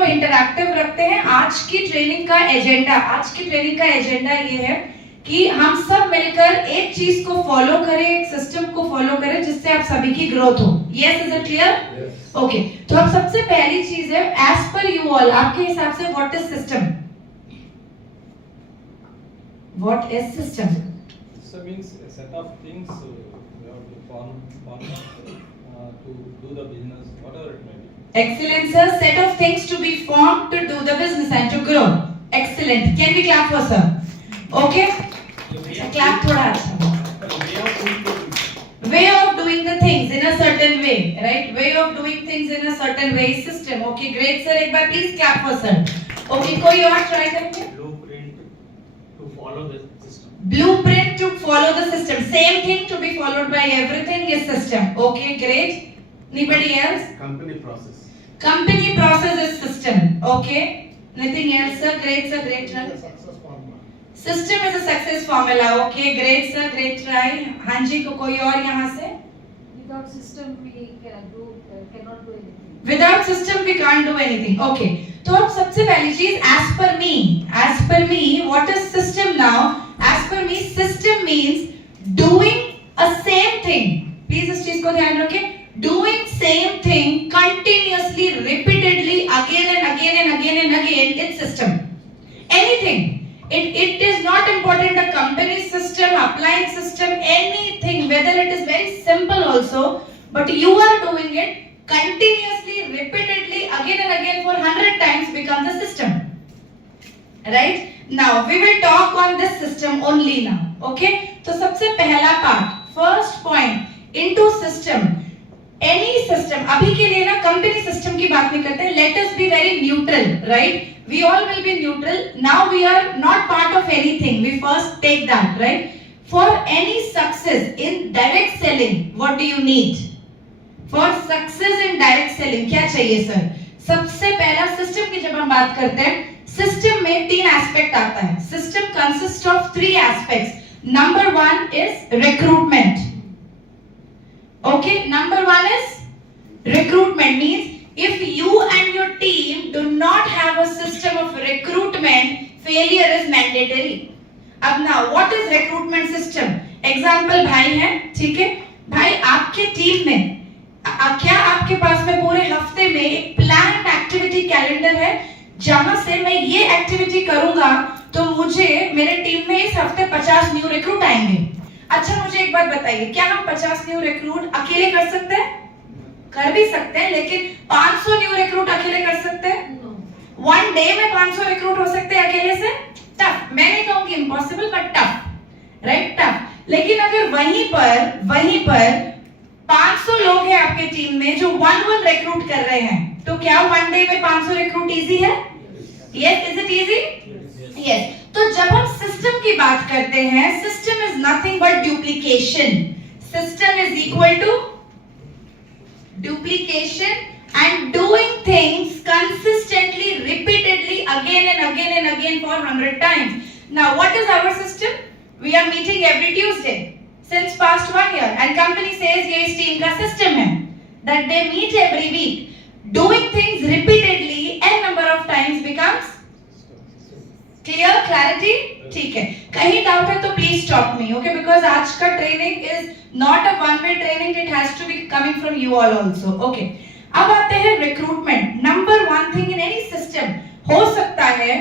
को इंटरैक्टिव रखते हैं। आज की ट्रेनिंग का एजेंडा ये है कि हम सब मिलकर एक चीज को फॉलो करें, एक सिस्टम को फॉलो करें जिससे आप सभी की ग्रोथ हो। Yes, is it clear? Okay, तो अब सबसे पहली चीज है, एज पर यू ऑल, आपके हिसाब से what is system? What is system? System means a set of things we have to form to do the business, whatever it may be. Excellent, sir. Set of things to be formed to do the business and to grow. Excellent. Can we clap for sir? Okay. Clap thoda acha. Way of doing the things in a certain way, right? Way of doing things in a certain way. System. Okay, great, sir. एक बार please clap for sir. Okay, कोई और try करेंगे? Blueprint to follow the system. Blueprint to follow the system. Same thing to be followed by everything is system. Okay, great. Anybody else? Company process. Company process is system. Okay. Anything else, sir? Great, sir. Great try. System is a success formula. Okay, great, sir. Great try. हाँ जी, को कोई और यहाँ से? Without system we cannot do anything. Without system we can't do anything. Okay. तो अब सबसे पहली चीज, as per me, what is system now? As per me, system means doing a same thing. Please इस चीज को ध्यान रखें. Doing same thing continuously, repeatedly, again and again in system. Anything. It is not important a company system, appliance system, anything, whether it is very simple also, but you are doing it continuously, repeatedly, again and again for 100 times becomes a system. Right? Now we will talk on this system only now. Okay? तो सबसे पहला part, first point into system. Any system, अभी के लिए ना company system की बात नहीं करते. Let us be very neutral, right? We all will be neutral. Now we are not part of anything. We first take that, right? For any success in direct selling, what do you need? For success in direct selling, क्या चाहिए sir? सबसे पहला system की जब हम बात करते हैं, सिस्टम में 3 एस्पेक्ट आता है. System consist of 3 aspects. Number 1 is recruitment. Okay, number 1 is recruitment. Means if you and your team do not have a system of recruitment, failure is mandatory. अब now what is recruitment system? Example भाई हैं, ठीक है? भाई आपके team में क्या आपके पास में पूरे हफ्ते में एक प्लान्ड एक्टिविटी कैलेंडर है जहां से मैं ये एक्टिविटी करूंगा तो मुझे मेरे टीम में इस हफ्ते 50 न्यू रिक्रूट आएंगे. अच्छा, मुझे एक बात बताइए, क्या हम 50 न्यू रिक्रूट अकेले कर सकते हैं? कर भी सकते हैं, लेकिन 500 न्यू रिक्रूट अकेले कर सकते हैं? वन डे में 500 रिक्रूट हो सकते हैं अकेले से? टफ. मैं नहीं कहूंगी impossible, but tough, right? Tough. लेकिन अगर वहीं पर 500 लोग हैं आपके टीम में जो 1 रिक्रूट कर रहे हैं, तो क्या वन डे में 500 रिक्रूट इजी है? Yes, is it easy? Yes. तो जब हम सिस्टम की बात करते हैं, system is nothing but duplication. System is equal to duplication and doing things consistently, repeatedly, again and again for 100 times. Now what is our system? We are meeting every Tuesday since past 1 year and company says ये इस team का system है that they meet every week. Doing things repeatedly n number of times becomes clear, clarity. ठीक है, कहीं doubt है तो please stop me. Okay, because आज का training is not a one way training, it has to be coming from you all also. Okay, अब आते हैं recruitment. Number 1 thing in any system. हो सकता है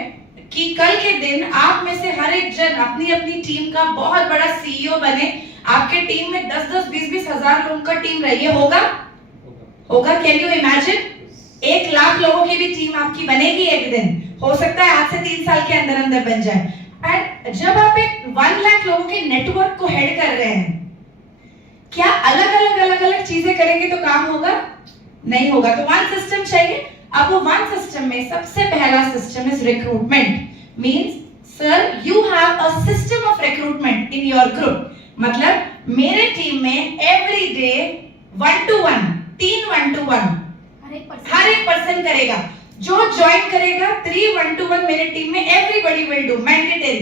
कि कल के दिन आप में से हर एक जन अपनी अपनी टीम का बहुत बड़ा सीईओ बने. आपके टीम में 10-10, 20-20 हजार लोगों का टीम रही है. होगा? Can you imagine? 1 लाख लोगों की भी टीम आपकी बनेगी एक दिन. हो सकता है आज से 3 साल के अंदर बन जाए. एंड जब आप एक 1 लाख लोगों के नेटवर्क को हेड कर रहे हैं, क्या अलग-अलग चीजें करेंगे तो काम होगा? नहीं होगा. तो 1 सिस्टम चाहिए. अब वो 1 सिस्टम में सबसे पहला system is recruitment. Means sir you have a system of recruitment in your group. मतलब मेरे टीम में एवरी डे 1 to 1, 3 1 to 1 हर एक पर्सन करेगा. जो ज्वाइन करेगा 3 1 to 1 मेरे टीम में everybody will do mandatory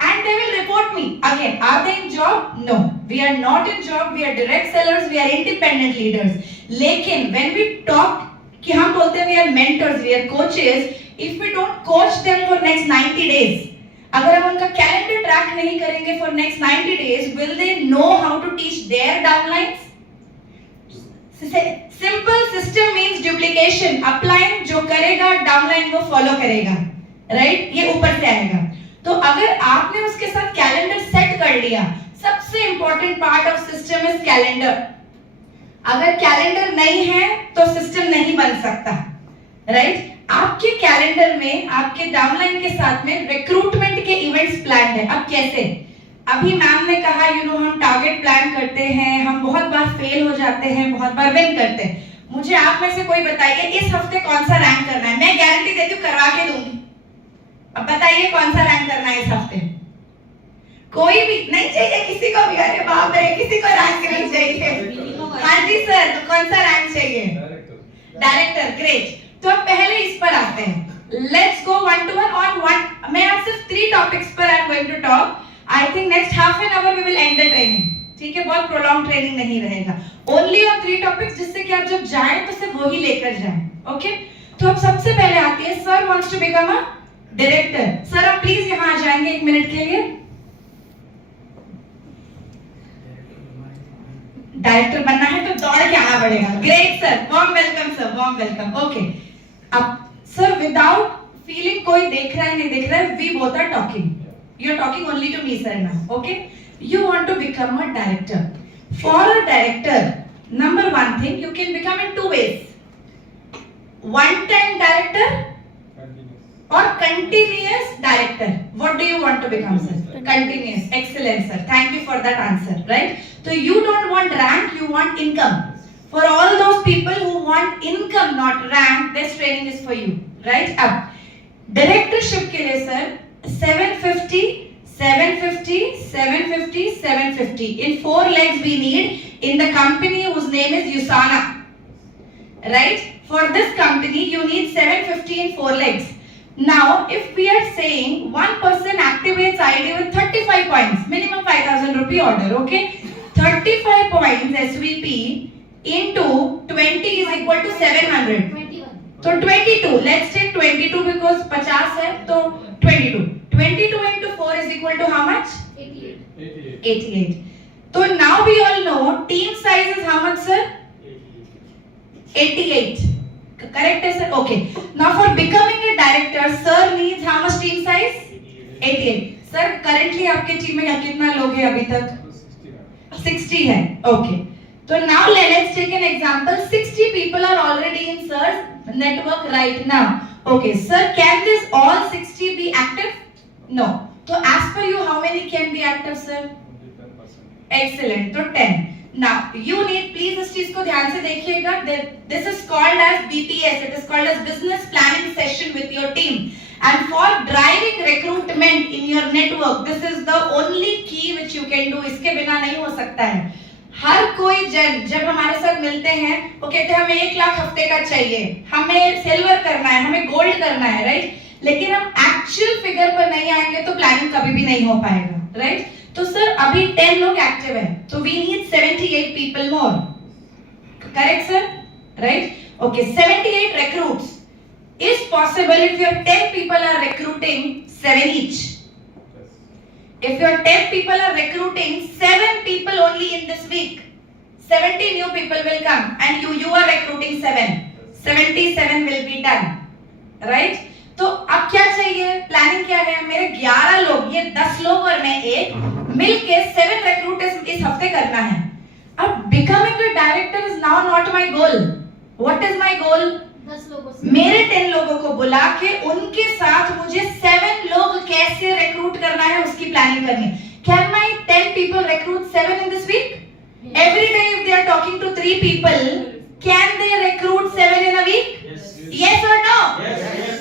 and they will report me. Again, are they in job? No, we are not in job. We are direct sellers, we are independent leaders. लेकिन when we talk कि हम बोलते हैं we are mentors, we are coaches, if we don't coach them for next 90 days, अगर हम उनका calendar track नहीं करेंगे for next 90 days, will they know how to teach their downlines? Simple system means duplication. Upline जो करेगा downline वो follow करेगा, right? ये ऊपर से आएगा. तो अगर आपने उसके साथ कैलेंडर सेट कर लिया, सबसे important part of system is calendar. अगर कैलेंडर नहीं है तो सिस्टम नहीं बन सकता, राइट? आपके कैलेंडर में आपके डाउनलाइन के साथ में रिक्रूटमेंट के इवेंट्स प्लान है. अब कैसे? अभी मैम ने कहा हम टारगेट प्लान करते हैं, हम बहुत बार फेल हो जाते हैं, बहुत बार विन करते हैं. मुझे आप में से कोई बताइए इस हफ्ते कौन सा रैंक करना है? मैं गारंटी देती हूँ करवा के दूंगी. अब बताइए कौन सा रैंक करना है इस हफ्ते? कोई भी नहीं चाहिए किसी को भी? अरे बाप रे, किसी को रैंक नहीं चाहिए. हाँ जी सर, तो कौन सा रैंक चाहिए? डायरेक्टर. ग्रेट. तो अब पहले इस पर आते हैं. Let's go one to one on one. मैं आज सिर्फ 3 टॉपिक्स पर I am going to talk. I think next half an hour we will end the training. ठीक है, बहुत प्रोलॉन्ग ट्रेनिंग नहीं रहेगा. ओनली ऑन 3 टॉपिक्स, जिससे कि आप जब जाएं तो सिर्फ वही लेकर जाएं. ओके, तो अब सबसे पहले आती है sir wants to become a director. Sir आप प्लीज यहाँ आ जाएंगे 1 मिनट के लिए. डायरेक्टर बनना है तो दौड़ के आना पड़ेगा. Great sir, warm welcome sir, warm welcome. Okay, अब सर विदाउट फीलिंग कोई देख रहा है नहीं देख रहा है, we both are talking. You are talking only to me sir now. Okay, you want to become a director. For a director, number one thing, you can become in 2 ways. One time director or continuous director. What do you want to become, sir? Continuous. Excellent, sir. Thank you for that answer. Right? So you don't want rank, you want income. For all those people who want income, not rank, this training is for you. Right? Ab directorship के लिए sir 750 750, 750, 750. In 4 legs we need in the company whose name is USANA. Right? For this company you need 750 in 4 legs. Now if we are saying one person activates ID with 35 points, minimum 5,000 rupee order, okay? 35 points SVP into 20 is equal to 700. 21. So 22. Let's take 22 because 50 है तो 22. 22 into 4 is equal to how much? 88. 88. So now we all know team size is how much, sir? 88. Correct, sir? Okay. Now for becoming a director, sir needs how much team size? 88. Sir, currently आपके team में कितना लोग हैं अभी तक? 60 है. Okay. So now let's take an example. 60 people are already in sir's network right now. Okay, sir, can this all 60 be active? No. So as per you, how many can be active, sir? 10%. Excellent. So 10. Now you need, please इस चीज को ध्यान से देखिएगा. This is called as BPS. It is called as business planning session with your team. And for driving recruitment in your network, this is the only key which you can do. इसके बिना नहीं हो सकता है. हर कोई जन जब हमारे साथ मिलते हैं वो कहते हैं हमें 1 लाख हफ्ते का चाहिए, हमें सिल्वर करना है, हमें गोल्ड करना है, राइट? लेकिन हम एक्चुअल फिगर पर नहीं आएंगे तो प्लानिंग कभी भी नहीं हो पाएगा, राइट? तो सर अभी 10 लोग एक्टिव हैं, तो we need 78 people more. Correct sir? Right? Okay, 78 recruits is possible if your 10 people are recruiting 7 each. If your 10 people are recruiting 7 people only in this week, 70 new people will come and you are recruiting 7. 77 will be done. Right? तो अब क्या चाहिए? Planning क्या है? मेरे 11 लोग, ये 10 लोग और मैं एक मिलके 7 recruits इस हफ्ते करना है. अब becoming a director is now not my goal. What is my goal? 10 लोगों से मेरे 10 लोगों को बुला के उनके साथ मुझे 7 लोग कैसे रिक्रूट करना है उसकी प्लानिंग करनी. Can my 10 people recruit 7 in this week? Every day if they are talking to 3 people, can they recruit 7 in a week? Yes or no?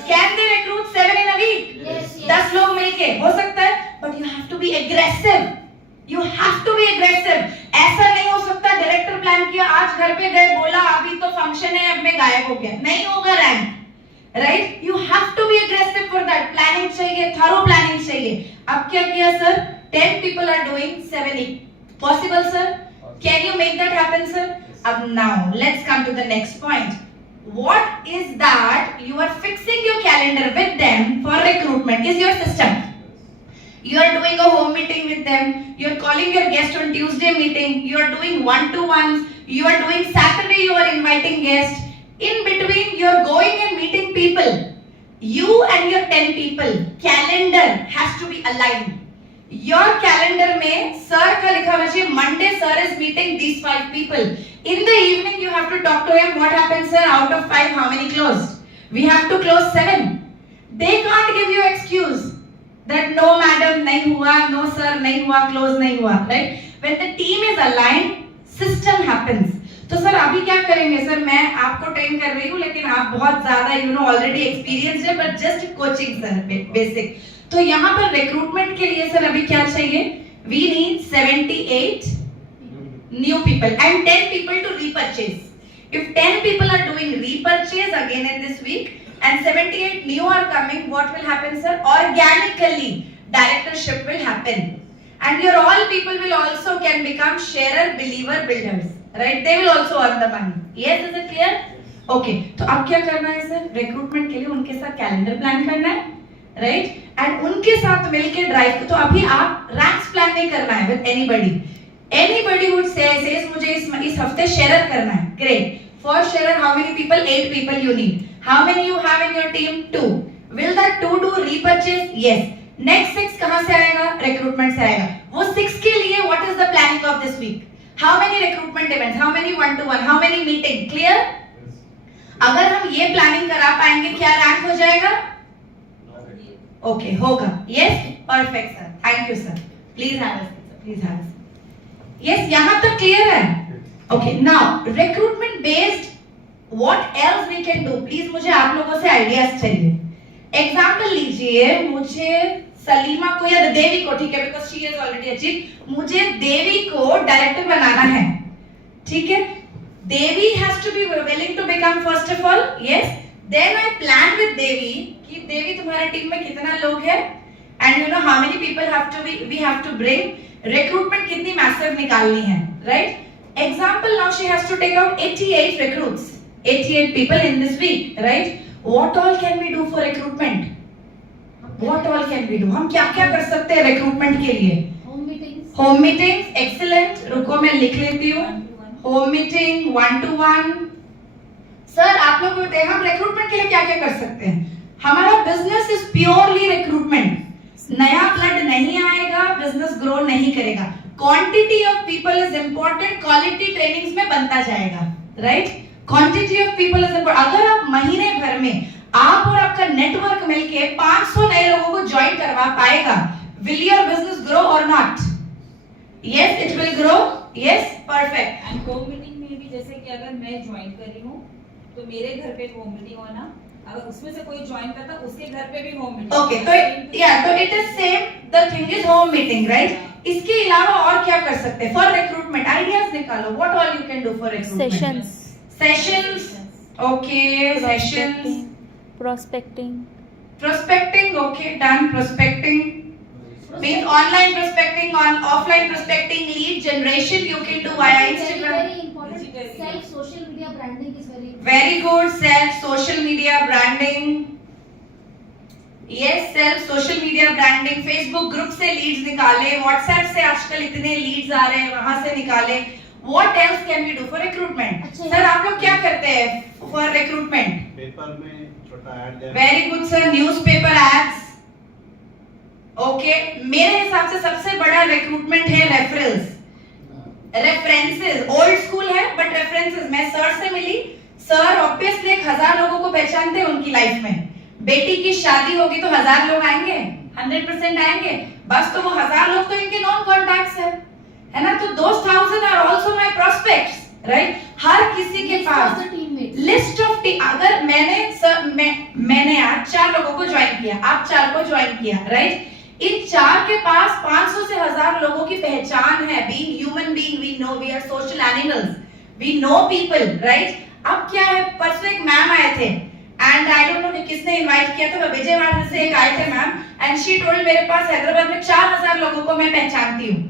Can they recruit 7 in a week? Yes, yes. 10 लोग मिलके हो सकता है, but you have to be aggressive. You have to be aggressive. ऐसा नहीं हो सकता director plan किया, आज घर पे गए, बोला अभी तो फंक्शन है, अब मैं गायब हो गया. नहीं होगा rank, right? You have to be aggressive for that. Planning चाहिए, थरो प्लानिंग चाहिए. अब क्या किया sir? 10 people are doing 7 possible sir? Can you make that happen sir? अब now let's come to the next point. What is that you are calendar with them for recruitment is your system. You are doing a home meeting with them, you are calling your guest on Tuesday meeting, you are doing one-to-ones, you are doing Saturday, you are inviting guests. In between, you are going and meeting people. You and your 10 people, calendar has to be aligned. Your calendar में sir का लिखा होना चाहिए, Monday sir is meeting these 5 people. In the evening, you have to talk to him. What happened, sir? Out of 5, how many closed? We have to close 7. They can't give you excuse that no madam नहीं हुआ, no sir नहीं हुआ, close नहीं हुआ, right? When the team is aligned, system happens. तो sir अभी क्या करेंगे सर? मैं आपको ट्रेन कर रही हूँ, लेकिन आप बहुत ज्यादा ऑलरेडी एक्सपीरियंस्ड है, but just coaching sir basic. तो यहाँ पर रिक्रूटमेंट के लिए सर अभी क्या चाहिए? We need 78 new people and 10 people to repurchase. If 10 people are doing repurchase again in this week and 78 new are coming, what will happen, sir? Organically, directorship will happen. And your all people will also can become sharer, believer, builders. Right? They will also earn the money. Yes, is it clear? Okay. तो अब क्या करना है sir? Recruitment के लिए उनके साथ calendar plan करना है, राइट? एंड उनके साथ मिलके ड्राइव. तो अभी आप रैंक्स प्लान नहीं करना है with anybody. Anybody would say मुझे इस हफ्ते शेयर करना है. Great. For sharer, how many people? 8 people you need. How many you have in your team? 2. Will that 2 do repurchase? Yes. Next 6 कहाँ से आएगा? Recruitment से आएगा. वो 6 के लिए what is the planning of this week? How many recruitment events? How many one-to-one? How many meeting? Clear? अगर हम ये प्लानिंग करा पाएंगे, क्या रैंक हो जाएगा? Okay, होगा. Yes, perfect sir. Thank you sir. Please have a seat. Please have a seat. Yes, यहाँ तक clear है? Okay, now recruitment based, what else we can do? Please मुझे आप लोगों से ideas चाहिए. Example लीजिए, मुझे सलीमा को या देवी को, ठीक है, because she is already achieved. मुझे देवी को डायरेक्टर बनाना है, ठीक है? देवी has to be willing to become first of all. Yes. Then I plan with देवी कि देवी तुम्हारे टीम में कितना लोग हैं, and you know how many people have to be we have to bring. Recruitment कितनी massive निकालनी है, right? Example, now she has to take out 88 recruits, 88 people in this week, right? What all can we do for recruitment? What all can we do? हम क्या क्या कर सकते हैं recruitment के लिए? Home meetings, excellent. रुको मैं लिख लेती हूँ. Home meeting, one to one. Sir आप लोग बताइए हम recruitment के लिए क्या क्या कर सकते हैं? हमारा business is purely recruitment. नया ब्लड नहीं आएगा, बिजनेस ग्रो नहीं करेगा. Quantity of people is important, quality trainings में बनता जाएगा, right? Quantity of people is important. अगर आप महीने भर में आप और आपका नेटवर्क मिलके 500 नए लोगों को ज्वाइन करवा पाएगा, विल योर बिजनेस ग्रो और not? Yes, it will grow. Yes, perfect. And home meeting में भी जैसे कि अगर मैं ज्वाइन कर रही हूँ तो मेरे घर पे होम मीटिंग होना, अगर उसमें से कोई ज्वाइन करता उसके घर पे भी होम मीटिंग. ओके, तो या तो it is same, the thing is home meeting, right? इसके अलावा और क्या कर सकते हैं फॉर रिक्रूटमेंट? आइडियाज निकालो. What all you can do for recruitment? Sessions. Okay, sessions. prospecting. Okay, done. Prospecting means online prospecting, on offline prospecting, lead generation you can do via Instagram. Very important. Self social media branding is very important. Very good. Self social media branding. Yes, self social media branding. Facebook group से leads निकाले, WhatsApp से आजकल इतने leads आ रहे हैं, वहाँ से निकाले. What else can we do for recruitment? Sir आप लोग क्या करते हैं for recruitment? पेपर में छोटा ऐड दे. Very good sir. Newspaper ads. Okay. मेरे हिसाब से सबसे बड़ा recruitment है referrals. References. Old school है but references. मैं सर से मिली. सर ऑब्वियसली 1000 लोगों को पहचानते हैं उनकी लाइफ में. बेटी की शादी होगी तो 1000 लोग आएंगे, 100% आएंगे. बस तो वो 1000 लोग तो इनके नॉन कॉन्टैक्ट्स है ना? तो those 1000 are also my prospects, right? हर किसी के पास लिस्ट ऑफ अगर मैंने आज 4 लोगों को ज्वाइन किया, आप 4 को ज्वाइन किया, राइट? इन 4 के पास 500 से 1000 लोगों की पहचान है. Being human being, we know we are social animals, we know people, right? अब क्या है, परसों एक मैम आए थे एंड आई डोंट नो कि किसने इनवाइट किया था, विजयवाड़ा से एक आए थे मैम एंड शी टोल्ड मेरे पास हैदराबाद में 4000 लोगों को मैं पहचानती हूँ,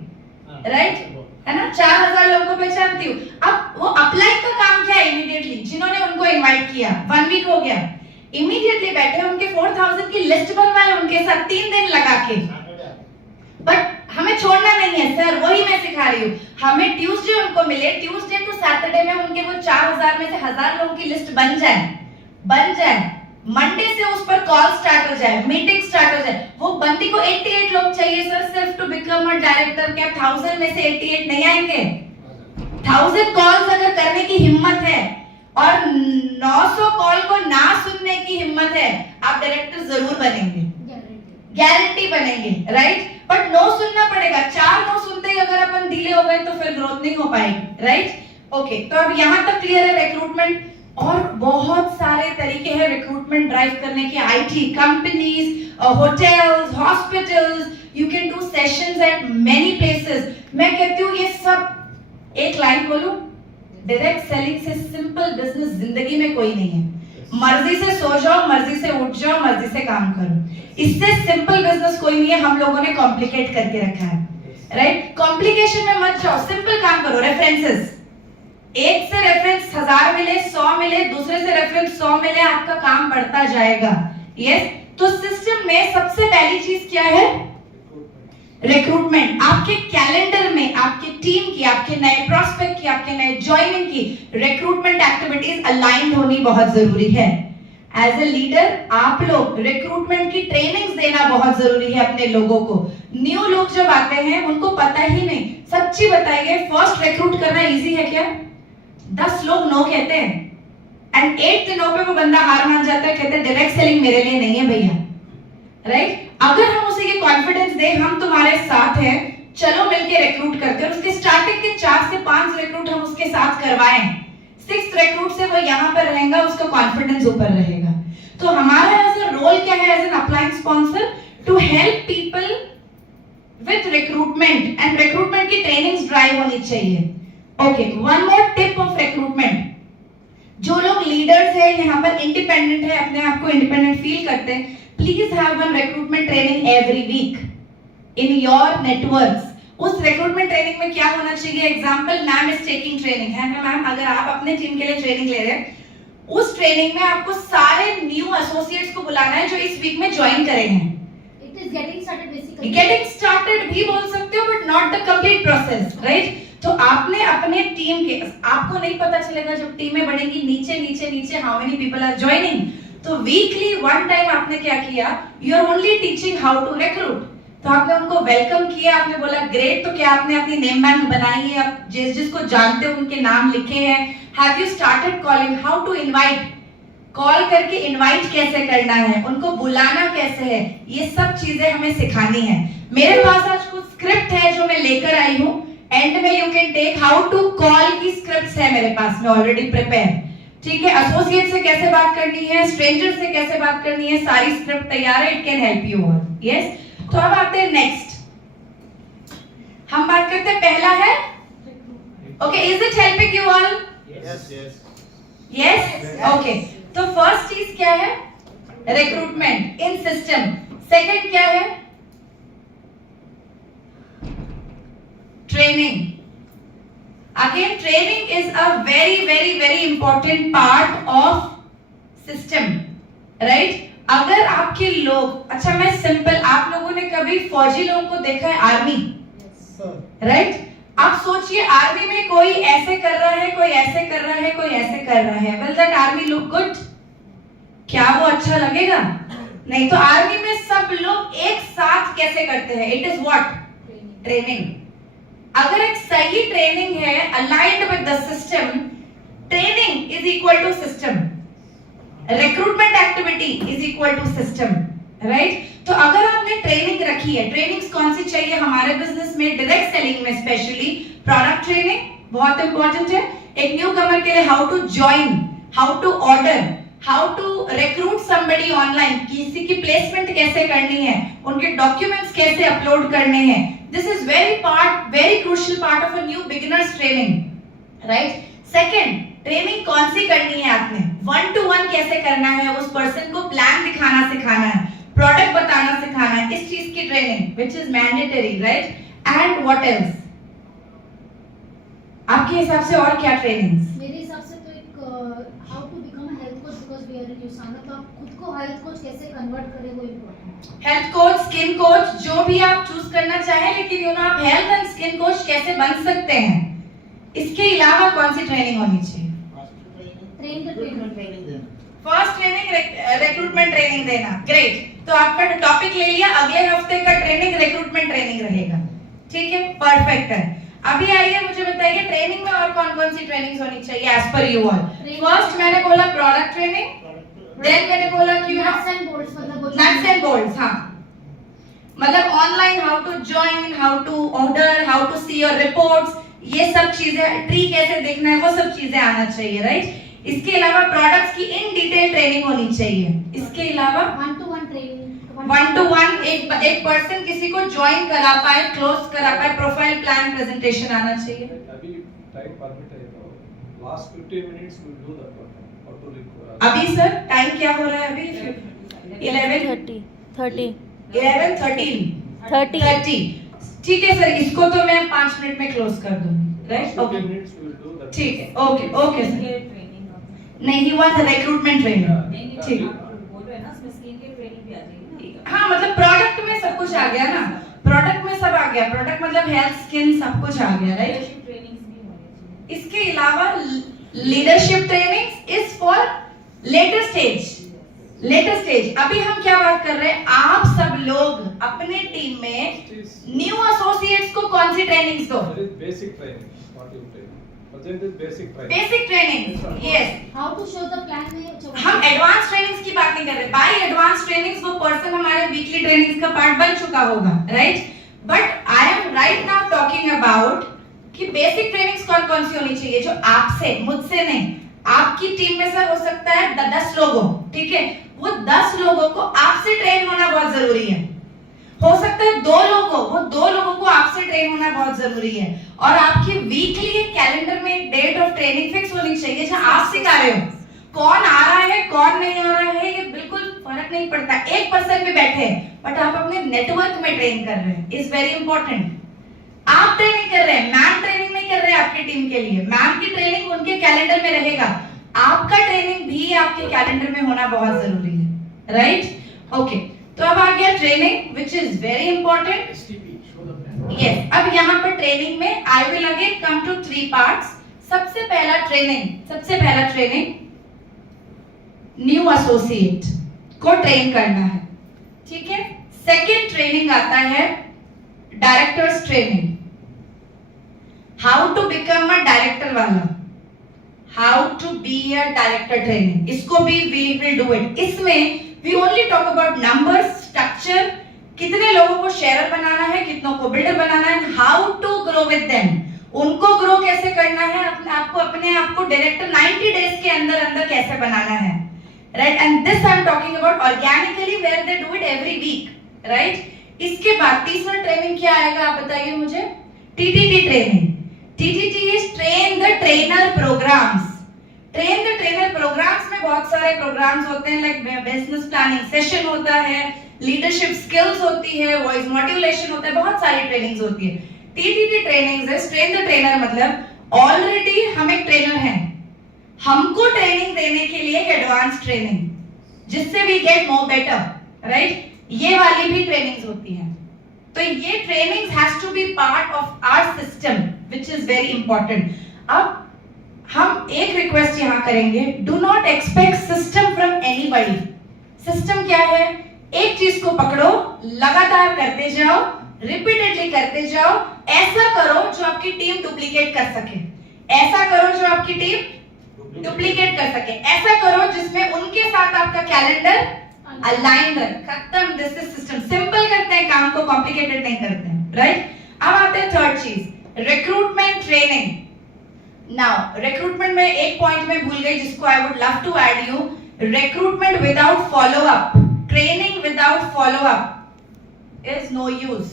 राइट? है ना? 4000 लोगों को पहचानती हूँ. अब वो अप्लाई का काम क्या है? इमीडिएटली जिन्होंने उनको इनवाइट किया 1 वीक हो गया, इमीडिएटली बैठे उनके 4000 की लिस्ट बनवाए उनके साथ 3 दिन लगा के। बट हमें छोड़ना नहीं है सर, वही मैं सिखा रही हूँ। हमें ट्यूसडे उनको मिले, ट्यूसडे टू सैटरडे में उनके वो 4000 में से 1000 लोगों की लिस्ट बन जाए। मंडे से उस पर कॉल स्टार्ट हो जाए, मीटिंग स्टार्ट हो जाए। वो बंदी को 88 लोग चाहिए सर सिर्फ टू बिकम अ डायरेक्टर। क्या 1000 में से 88 नहीं आएंगे? 1000 कॉल्स अगर करने की हिम्मत है और 900 कॉल को ना सुनने की हिम्मत है, आप डायरेक्टर जरूर बनेंगे, गारंटी बनेंगे, राइट? बट नो सुनना पड़ेगा। 4 नो सुनते ही अगर अपन ढीले हो गए तो फिर ग्रोथ नहीं हो पाएगी, राइट? ओके, तो अब यहाँ तक क्लियर है रिक्रूटमेंट। और बहुत सारे तरीके हैं रिक्रूटमेंट ड्राइव करने के। IT companies, hotels, hospitals, you can do sessions eight many places. मैं कहती हूँ ये सब एक लाइन बोलूं, डायरेक्ट सेलिंग से सिंपल बिजनेस जिंदगी में कोई नहीं है। मर्जी से सो जाओ, मर्जी से उठ जाओ, मर्जी से काम करो, इससे सिंपल बिजनेस कोई नहीं है। हम लोगों ने कॉम्प्लिकेट करके रखा है, राइट? कॉम्प्लिकेशन में मत जाओ, सिंपल काम करो। रेफरेंसेस, एक से रेफरेंस 1000 मिले, 100 मिले, दूसरे से रेफरेंस 100 मिले, आपका काम बढ़ता जाएगा। यस, तो सिस्टम में सबसे पहली चीज क्या है? रिक्रूटमेंट। आपके कैलेंडर में आपके टीम की, आपके नए प्रोस्पेक्ट की, आपके नए ज्वाइनिंग की रिक्रूटमेंट एक्टिविटीज अलाइंड होनी बहुत जरूरी है। एज ए लीडर आप लोग रिक्रूटमेंट की ट्रेनिंग्स देना बहुत जरूरी है अपने लोगों को। न्यू लोग जब आते हैं उनको पता ही नहीं। सच्ची बताइए, फर्स्ट रिक्रूट करना इजी है क्या? 10 लोग नो कहते हैं एंड 8th नो पे वो बंदा हार मान जाता है, कहते हैं डायरेक्ट सेलिंग मेरे लिए नहीं है भैया, राइट? अगर हम उसे ये कॉन्फिडेंस दे, हम तुम्हारे साथ हैं, चलो मिलके रिक्रूट करते हैं, उसके स्टार्टिंग के 4 से 5 रिक्रूट हम उसके साथ करवाएं, 6th रिक्रूट से वो यहाँ पर रहेगा, उसका कॉन्फिडेंस ऊपर रहेगा। तो हमारा ऐसा रोल क्या है as an upline sponsor? To help people with recruitment, and recruitment की ट्रेनिंग्स ड्राइव होनी चाहिए। Okay, one more tip of recruitment. जो लोग लीडर्स हैं यहाँ पर, इंडिपेंडेंट है, अपने आप को इंडिपेंडेंट फील करते हैं, please have one recruitment training every week in your networks. उस रिक्रूटमेंट ट्रेनिंग में क्या होना चाहिए? Example, ma'am is taking training, है ना मैम? अगर आप अपने टीम के लिए ट्रेनिंग ले रहे हैं, उस ट्रेनिंग में आपको सारे न्यू एसोसिएट्स को बुलाना है जो इस वीक में ज्वाइन करे हैं। It is getting started basically. Getting started भी बोल सकते हो, but not the complete process, right? तो आपने अपने टीम के, आपको नहीं पता चलेगा जब टीमें बढ़ेंगी नीचे नीचे नीचे how many people are joining. तो वीकली वन टाइम आपने क्या किया? You are only teaching how to recruit. तो आपने उनको वेलकम किया, आपने बोला ग्रेट, तो क्या आपने अपनी नेम बैंक बनाई है? आप जिस जिसको जानते हो उनके नाम लिखे हैं? Have you started calling? How to invite, call करके इनवाइट कैसे करना है, उनको बुलाना कैसे है, ये सब चीजें हमें सिखानी है। मेरे पास आज कुछ स्क्रिप्ट है जो मैं लेकर आई हूँ, एंड में you can take how to call की स्क्रिप्ट्स है मेरे पास में ऑलरेडी प्रिपेयर, ठीक है? एसोसिएट से कैसे बात करनी है, स्ट्रेंजर से कैसे बात करनी है, सारी स्क्रिप्ट तैयार है, it can help you all. Yes, तो अब आते हैं नेक्स्ट, हम बात करते हैं, पहला है okay, is it helping you all? Yes, yes. Yes, okay. तो फर्स्ट चीज क्या है? रिक्रूटमेंट इन सिस्टम। सेकंड क्या है? Training. Again training is a very very very important part of system, right? अगर आपके लोग, अच्छा मैं सिंपल, आप लोगों ने कभी फौजी लोगों को देखा है? Army, right? आप सोचिए आर्मी में कोई ऐसे कर रहा है, कोई ऐसे कर रहा है, कोई ऐसे कर रहा है, will that army look good? क्या वो अच्छा लगेगा? नहीं। तो आर्मी में सब लोग एक साथ कैसे करते हैं? It is what? ट्रेनिंग। अगर एक सही ट्रेनिंग है aligned with the system, training is equal to system, recruitment activity is equal to system, right? तो अगर आपने ट्रेनिंग रखी है, ट्रेनिंग्स कौन सी चाहिए हमारे बिजनेस में, डायरेक्ट सेलिंग में स्पेशली प्रोडक्ट ट्रेनिंग बहुत इंपॉर्टेंट है। एक न्यू कमर के लिए how to join, how to order, how to recruit somebody online, किसी की प्लेसमेंट कैसे करनी है, उनके डॉक्यूमेंट्स कैसे अपलोड करने हैं, this is very crucial part of a new beginners training, right? Second, training कौन सी करनी है आपने? 1-to-1 कैसे करना है, उस पर्सन को प्लान दिखाना सिखाना है, प्रोडक्ट बताना सिखाना है, इस चीज की training which is mandatory, right? And what else? आपके हिसाब से और क्या ट्रेनिंग्स? मेरे हिसाब से तो एक how to become a health coach, because we are in USANA, तो आप खुद को हेल्थ कोच कैसे कन्वर्ट करें वो इम्पोर्टेंट है। हेल्थ कोच, स्किन कोच, जो भी आप चूज करना चाहें, लेकिन यू नो आप हेल्थ एंड स्किन कोच कैसे बन सकते हैं, इसके अलावा कौन सी ट्रेनिंग होनी चाहिए? Train the trainer, first training recruitment training देना। ग्रेट, तो आपका टॉपिक ले लिया, अगले हफ्ते का ट्रेनिंग रिक्रूटमेंट ट्रेनिंग रहेगा। ठीक है, परफेक्ट है। अभी आइए मुझे बताइए ट्रेनिंग में और कौन कौन सी ट्रेनिंग्स होनी चाहिए as per you all. First मैंने बोला प्रोडक्ट ट्रेनिंग, देन मैंने बोला कि नट्स एंड बोल्ट्स, मतलब नट्स एंड बोल्ट्स, हाँ, मतलब online how to join, how to order, how to see your reports, ये सब चीजें, ट्री कैसे देखना है, वो सब चीजें आना चाहिए, राइट। इसके अलावा प्रोडक्ट्स की इन डिटेल ट्रेनिंग होनी चाहिए। इसके अलावा 1-to-1 ट्रेनिंग, 1-to-1 एक पर्सन किसी को ज्वाइन करा पाए, क्लोज करा पाए, प्रोफाइल प्लान प्रेजेंटेशन आना चाहिए। अभी टाइम परमिट है तो last 15 minutes will do that how to अभी सर टाइम क्या हो रहा है अभी? 11:30। ठीक है सर, इसको तो मैं 5 मिनट में क्लोज कर दूंगी, राइट? ओके, ठीक है, ओके ओके सर। नहीं, ही वाज रिक्रूटमेंट ट्रेनिंग, ठीक है। बोल रहे हैं ना उसमें स्किन की ट्रेनिंग भी आ जाएगी ना। हाँ, मतलब प्रोडक्ट में सब कुछ आ गया ना, प्रोडक्ट में सब आ गया, प्रोडक्ट मतलब हेल्थ, स्किन, सब कुछ आ गया, राइट? लीडरशिप ट्रेनिंग्स भी होनी चाहिए। इसके अलावा leadership trainings is for later stage. अभी हम क्या बात कर रहे हैं, आप सब लोग अपने टीम में न्यू एसोसिएट्स को कौन सी ट्रेनिंग्स दो? Basic training, what you train present is basic training, yes. How to show the plan में हम एडवांस ट्रेनिंग्स की बात नहीं कर रहे। बाय एडवांस ट्रेनिंग्स वो पर्सन हमारे वीकली ट्रेनिंग्स का पार्ट बन चुका होगा, right? But I am right now talking about कि बेसिक ट्रेनिंग्स कौन कौन सी होनी चाहिए, जो आपसे, मुझसे नहीं, आपकी टीम में सर हो सकता है 10 लोग हो, ठीक है? वो 10 लोगों को आपसे ट्रेन होना बहुत जरूरी है। हो सकता है 2 लोग हो, वो 2 लोगों को आपसे ट्रेन होना बहुत जरूरी है। और आपकी वीकली कैलेंडर में एक डेट ऑफ ट्रेनिंग फिक्स होनी चाहिए जहां आप सिखा रहे हो। कौन आ रहा है, कौन नहीं आ रहा है, ये बिल्कुल फर्क नहीं पड़ता। एक पर्सन भी बैठे हैं बट आप अपने नेटवर्क में ट्रेन कर रहे हैं, इज वेरी इंपॉर्टेंट। आप ट्रेनिंग कर रहे हैं, मैम ट्रेनिंग नहीं कर रहे हैं आपकी टीम के लिए। मैम की ट्रेनिंग उनके कैलेंडर में रहेगा, आपका ट्रेनिंग भी आपके कैलेंडर में होना बहुत जरूरी है, राइट? ओके, तो अब आ गया training which is very important. Yes, अब यहाँ पर ट्रेनिंग में I will again come to 3 parts. सबसे पहला ट्रेनिंग न्यू एसोसिएट को ट्रेन करना है, ठीक है? सेकेंड ट्रेनिंग आता है directors training, how to become a director वाला, how to be a director training. इसको भी वी विल डू इट। इसमें we only talk about numbers, structure, कितने लोगों को शेयर बनाना है, कितनों को बिल्डर बनाना है, how to grow with them, उनको ग्रो कैसे करना है, अपने आप को डायरेक्टर 90 डेज के अंदर कैसे बनाना है, right? And this I am talking about organically where they do it every week, right? इसके बाद तीसरा ट्रेनिंग क्या आएगा आप बताइए मुझे? TTT training. TTT is train the trainer programs. Train the trainer programs में बहुत सारे प्रोग्राम्स होते हैं, लाइक बिजनेस प्लानिंग सेशन होता है, लीडरशिप स्किल्स होती है, वॉइस मॉड्यूलेशन होता है, बहुत सारी ट्रेनिंग्स होती है। TTT trainings is train the trainer, मतलब ऑलरेडी हम एक ट्रेनर हैं, हमको ट्रेनिंग देने के लिए एक एडवांस ट्रेनिंग जिससे we get more better, right? ये वाली भी ट्रेनिंग्स होती हैं। तो ये trainings has to be part of our system which is very important. अब हम एक रिक्वेस्ट यहां करेंगे, do not expect system from anybody. System क्या है? एक चीज को पकड़ो, लगातार करते जाओ, रिपीटेडली करते जाओ, ऐसा करो जो आपकी टीम डुप्लीकेट कर सके, ऐसा करो जो आपकी टीम डुप्लीकेट कर सके, ऐसा करो जिसमें उनके साथ आपका कैलेंडर अलाइन रहे। खत्म, दिस इज सिस्टम। सिंपल करते हैं काम को, कॉम्प्लिकेटेड नहीं करते हैं, राइट? अब आते हैं थर्ड चीज, रिक्रूटमेंट ट्रेनिंग। नाउ रिक्रूटमेंट में एक पॉइंट में भूल गई जिसको I would love to add you, recruitment without follow up, training without follow up is no use,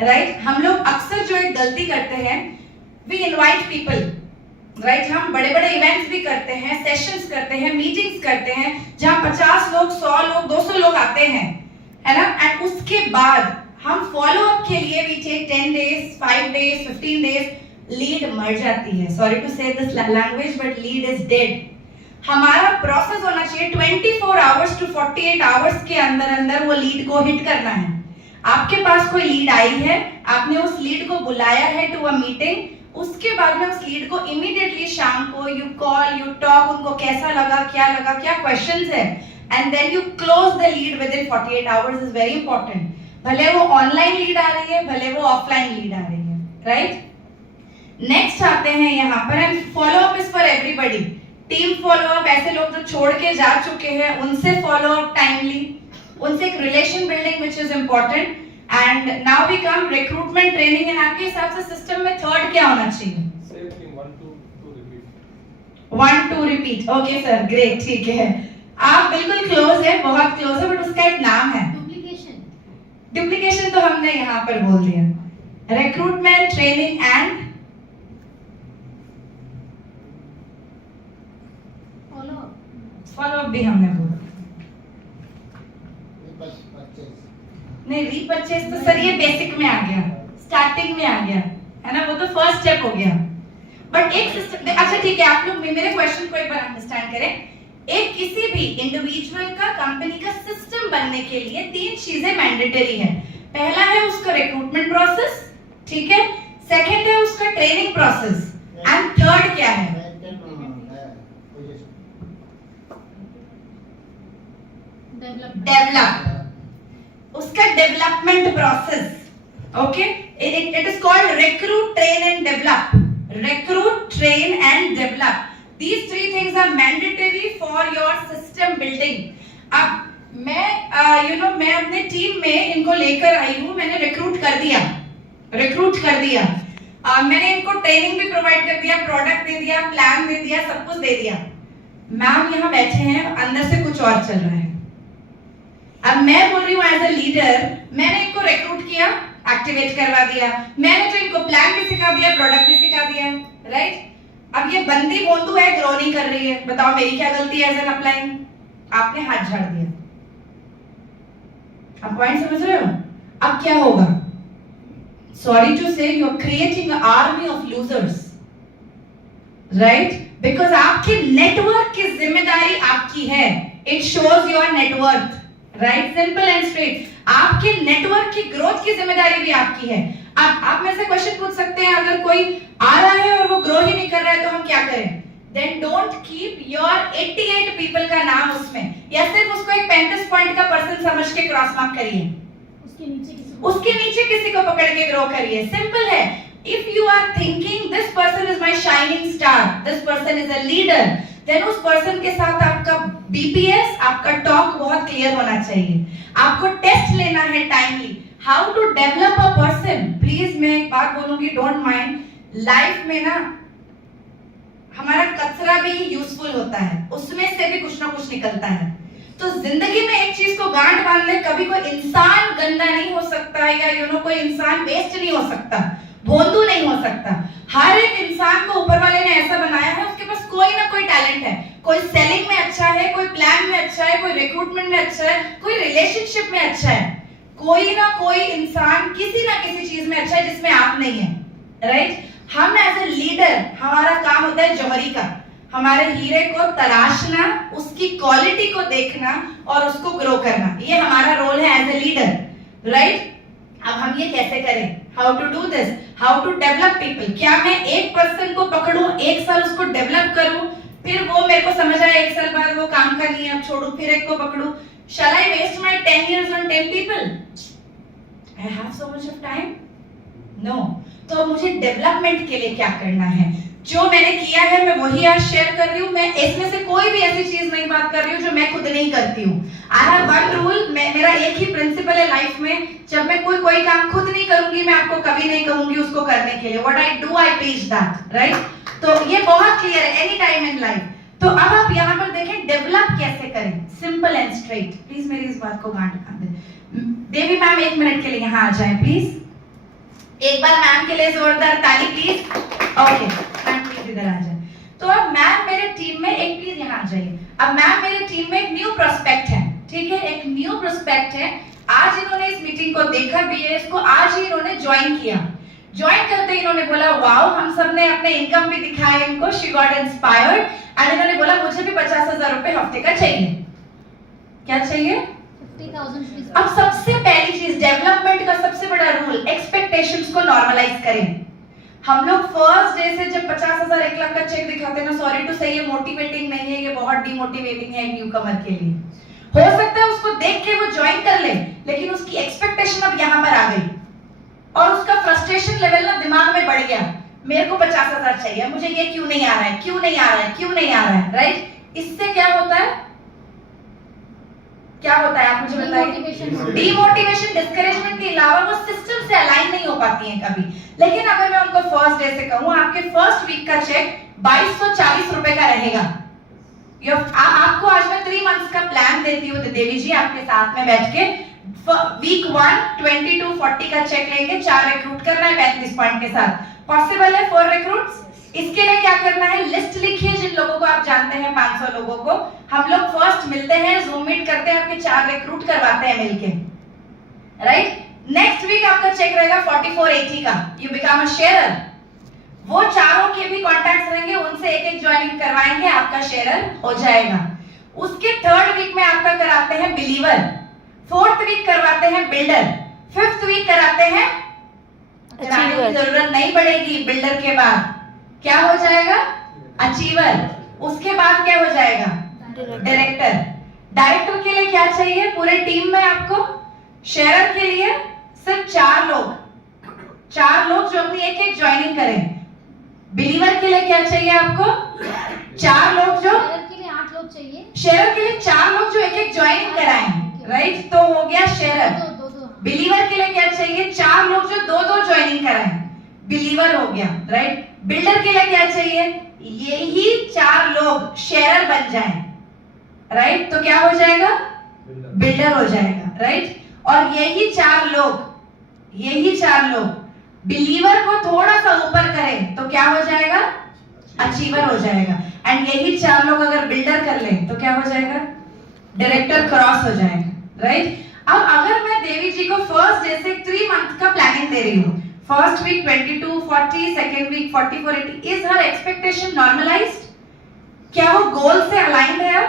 right? हम लोग अक्सर जो एक गलती करते हैं, वी इनवाइट पीपल, राइट? हम बड़े बड़े इवेंट्स भी करते हैं, सेशंस करते हैं, मीटिंग्स करते हैं जहां 50 लोग, 100 लोग, 200 लोग आते हैं, है ना? एंड उसके बाद हम फॉलो अप के लिए we take 10 days, 5 days, 15 days, lead मर जाती है। Sorry to say this language but lead is dead. हमारा प्रोसेस होना चाहिए 24 आवर्स टू 48 आवर्स के अंदर अंदर वो लीड को हिट करना है। आपके पास कोई लीड आई है, आपने उस लीड को बुलाया है टू अ मीटिंग, उसके बाद में उस लीड को इमीडिएटली शाम को यू कॉल, यू टॉक, उनको कैसा लगा, क्या क्वेश्चंस है, and then you close the lead within 48 hours is very important. भले वो ऑनलाइन लीड आ रही है, भले वो ऑफलाइन लीड आ रही है, राइट। नेक्स्ट आते हैं यहाँ पर, and follow up is for everybody. Team follow up, ऐसे लोग जो छोड़ के जा चुके हैं उनसे फॉलो अप टाइमली, उनसे एक relation building which is important. And now we come recruitment training, and आपके हिसाब से सिस्टम में थर्ड क्या होना चाहिए? Same thing, 1 to repeat. 1 2 repeat. Okay sir, great, ठीक है, आप बिल्कुल क्लोज है, बहुत क्लोज है, बट उसका एक नाम है डुप्लीकेशन। डुप्लीकेशन, तो हमने यहाँ पर बोल दिया। Recruitment training and follow up भी हमने बोला। नहीं, रीपरचेज तो सर ये बेसिक में आ गया, स्टार्टिंग में आ गया, है ना, वो तो फर्स्ट स्टेप हो गया। बट एक सिस्टम, अच्छा ठीक है, आप लोग मेरे क्वेश्चन को एक बार अंडरस्टैंड करें। एक किसी भी इंडिविजुअल का, कंपनी का सिस्टम बनने के लिए 3 चीजें मैंडेटरी है। पहला है उसका रिक्रूटमेंट प्रोसेस, ठीक है, सेकंड है उसका ट्रेनिंग प्रोसेस, एंड थर्ड क्या है? डेवलप, उसका development process. Okay, it is called recruit, train and develop. Recruit, train and develop, these 3 things are mandatory for your system building। अब मैं मैं अपने टीम में इनको लेकर आई हूँ, मैंने रिक्रूट कर दिया, मैंने इनको ट्रेनिंग भी प्रोवाइड कर दिया, प्रोडक्ट दे दिया, प्लान दे दिया, सब कुछ दे दिया। मैम यहाँ बैठे हैं, अंदर से कुछ और चल रहा है। अब मैं बोल रही हूँ एज अ लीडर, मैंने इनको रिक्रूट किया, एक्टिवेट करवा दिया, मैंने तो इनको प्लान भी सिखा दिया, प्रोडक्ट भी सिखा दिया, राइट। अब ये बंदी बोंदू है, ग्रो नहीं कर रही है, बताओ मेरी क्या गलती है एज एन अपलाइन? आपने हाथ झाड़ दिया। आप पॉइंट समझ रहे हो? अब क्या होगा? Sorry to say you are creating a army of losers, right, because आपके नेटवर्क की जिम्मेदारी आपकी है। It shows your network, right, simple and straight. आपके नेटवर्क की ग्रोथ की जिम्मेदारी भी आपकी है। आप में से क्वेश्चन पूछ सकते हैं, अगर कोई आ रहा है और वो ग्रो ही नहीं कर रहा है तो हम क्या करें? Then don't keep your 88 people का नाम उसमें, या सिर्फ उसको एक 35 पॉइंट का पर्सन समझ के क्रॉस मार्क करिए, उसके नीचे किसी को पकड़ के ग्रो करिए। सिंपल है। If you are thinking this person is my shining star, this person is a leader, then उस पर्सन के साथ आपका बीपीएस, आपका टॉक बहुत क्लियर होना चाहिए। आपको टेस्ट लेना है timely, how to develop a person. Please मैं एक बात बोलूंगी, डोंट माइंड, लाइफ में ना हमारा कचरा भी यूजफुल होता है, उसमें से भी कुछ ना कुछ निकलता है। तो जिंदगी में एक चीज को गांठ बांध ले, कभी कोई इंसान गंदा नहीं हो सकता, या कोई इंसान वेस्ट नहीं हो सकता, भोंदू नहीं हो सकता। हर एक इंसान को ऊपर वाले ने ऐसा बनाया है, उसके पास कोई ना कोई टैलेंट है। कोई सेलिंग में अच्छा है, कोई प्लान में अच्छा है, कोई रिक्रूटमेंट में अच्छा है, कोई रिलेशनशिप में अच्छा है। कोई ना कोई इंसान किसी ना किसी चीज में अच्छा है जिसमें आप नहीं है, राइट। हम एज ए लीडर, हमारा काम होता है जौहरी का, हमारे हीरे को तलाशना, उसकी क्वालिटी को देखना और उसको ग्रो करना, ये हमारा रोल है एज ए लीडर, राइट। अब हम ये कैसे करें? How to do this, how to develop people. क्या मैं एक पर्सन को पकड़ूं, 1 साल उसको डेवलप करूं, फिर वो मेरे को समझ आया 1 साल बाद वो काम का नहीं है, अब छोड़ू, फिर एक को पकड़ूं? Shall I waste my 10 years on 10 people? I have so much of time? No. तो मुझे डेवलपमेंट के लिए क्या करना है? जो मैंने किया है मैं वही आज शेयर कर रही हूँ। मैं इसमें से कोई भी ऐसी चीज नहीं बात कर रही हूँ जो मैं खुद नहीं करती हूँ। I have one rule, मेरा एक ही प्रिंसिपल है लाइफ में, जब मैं कोई काम खुद नहीं करूंगी, मैं आपको कभी नहीं कहूंगी उसको करने के लिए। What I do, I preach that, right? तो ये बहुत क्लियर है, एनी टाइम इन लाइफ। तो अब आप यहाँ पर देखें डेवलप कैसे करें, सिंपल एंड स्ट्रेट। प्लीज मेरी इस बात को गांठ बांध दें। देवी मैम 1 मिनट के लिए यहाँ आ जाएं प्लीज। एक बार मैम के लिए जोरदार ताली प्लीज। ओके मैम प्लीज इधर आ जाए। तो अब मैम मेरे टीम में एक प्लीज यहाँ आ जाइए। अब मैम मेरे टीम में एक न्यू प्रोस्पेक्ट है, ठीक है, एक न्यू प्रोस्पेक्ट है। आज इन्होंने इस मीटिंग को देखा भी है, इसको आज ही इन्होंने ज्वाइन किया। ज्वाइन करते ही इन्होंने बोला वाओ, हम सब ने अपने इनकम भी दिखाया इनको, शी गॉट इंस्पायर्ड एंड इन्होंने बोला मुझे भी 50,000 रुपए हफ्ते का चाहिए। क्या चाहिए? 50,000 रुपीज। अब सबसे पहली चीज, डेवलपमेंट का सबसे बड़ा रूल, एक्सपेक्टेशंस को नॉर्मलाइज करें। हम लोग फर्स्ट डे से जब 50,000 1 लाख का चेक दिखाते हैं ना, सॉरी टू से, ये मोटिवेटिंग नहीं है, ये बहुत डिमोटिवेटिंग है न्यूकमर के लिए। हो सकता है उसको देख के वो ज्वाइन कर ले, लेकिन उसकी एक्सपेक्टेशन अब यहाँ पर आ गई और उसका फ्रस्ट्रेशन लेवल ना दिमाग में बढ़ गया, मेरे को 50,000 चाहिए, मुझे ये क्यों नहीं आ रहा है, क्यों नहीं आ रहा है, क्यों नहीं आ रहा है, राइट? इससे क्या होता है, क्या होता है आप मुझे बताइए? डिमोटिवेशन, डिस्करेजमेंट के अलावा वो सिस्टम से अलाइन नहीं हो पाती हैं कभी। लेकिन अगर मैं उनको फर्स्ट डे से कहूं आपके फर्स्ट वीक का चेक 2240 रुपए का रहेगा। आपको आज मैं 3 मंथ्स का प्लान देती हूँ देवी जी, आपके साथ में बैठ के वीक 1 2240 का चेक लेंगे, 4 रिक्रूट करना है 35 पॉइंट के साथ। पॉसिबल है 4 रिक्रूट्स? इसके लिए क्या करना है, लिस्ट लिखिए जिन लोगों को आप जानते हैं, 500 लोगों को हम लोग फर्स्ट मिलते हैं, जूम मीट करते हैं, आपके 4 रिक्रूट करवाते हैं मिलके, राइट? नेक्स्ट वीक आपका चेक रहेगा 4480 का, यू बिकम अ शेयरर। वो चारों के भी कॉन्टैक्ट्स रहेंगे, उनसे एक ज्वाइनिंग करवाएंगे, आपका शेयरर हो जाएगा। उसके 3rd वीक में आपका कराते हैं बिलीवर, 4th वीक करवाते हैं बिल्डर, 5th वीक कराते हैं, कराने की जरूरत नहीं पड़ेगी, बिल्डर के बाद क्या हो जाएगा, अचीवर। उसके बाद क्या हो जाएगा, डायरेक्टर। डायरेक्टर के लिए क्या चाहिए पूरे टीम में आपको? शेयरर के लिए सिर्फ 4 लोग जो अपनी एक ज्वाइनिंग करें। बिलीवर के लिए क्या चाहिए आपको? 4 लोग जो, शेयरर के लिए 8 लोग चाहिए, शेयरर के लिए 4 लोग जो एक ज्वाइनिंग कराएं, राइट? तो हो गया शेयरर। बिलीवर के लिए क्या चाहिए? 4 लोग जो 2 ज्वाइनिंग कराएं, बिलीवर हो गया, राइट? बिल्डर के लिए क्या चाहिए? यही 4 लोग शेयरर बन जाएं, राइट? तो क्या हो जाएगा, बिल्डर हो जाएगा, राइट? और यही 4 लोग बिलीवर को थोड़ा सा ऊपर करें तो क्या हो जाएगा, अचीवर हो जाएगा। एंड यही 4 लोग अगर बिल्डर कर लें तो क्या हो जाएगा, डायरेक्टर क्रॉस हो जाएगा, राइट? अब अगर मैं देवी जी को फर्स्ट डे से 3 मंथ का प्लानिंग दे रही हूँ, first week 2240, second week 4480, is her expectation normalized? क्या वो गोल से अलाइंड है?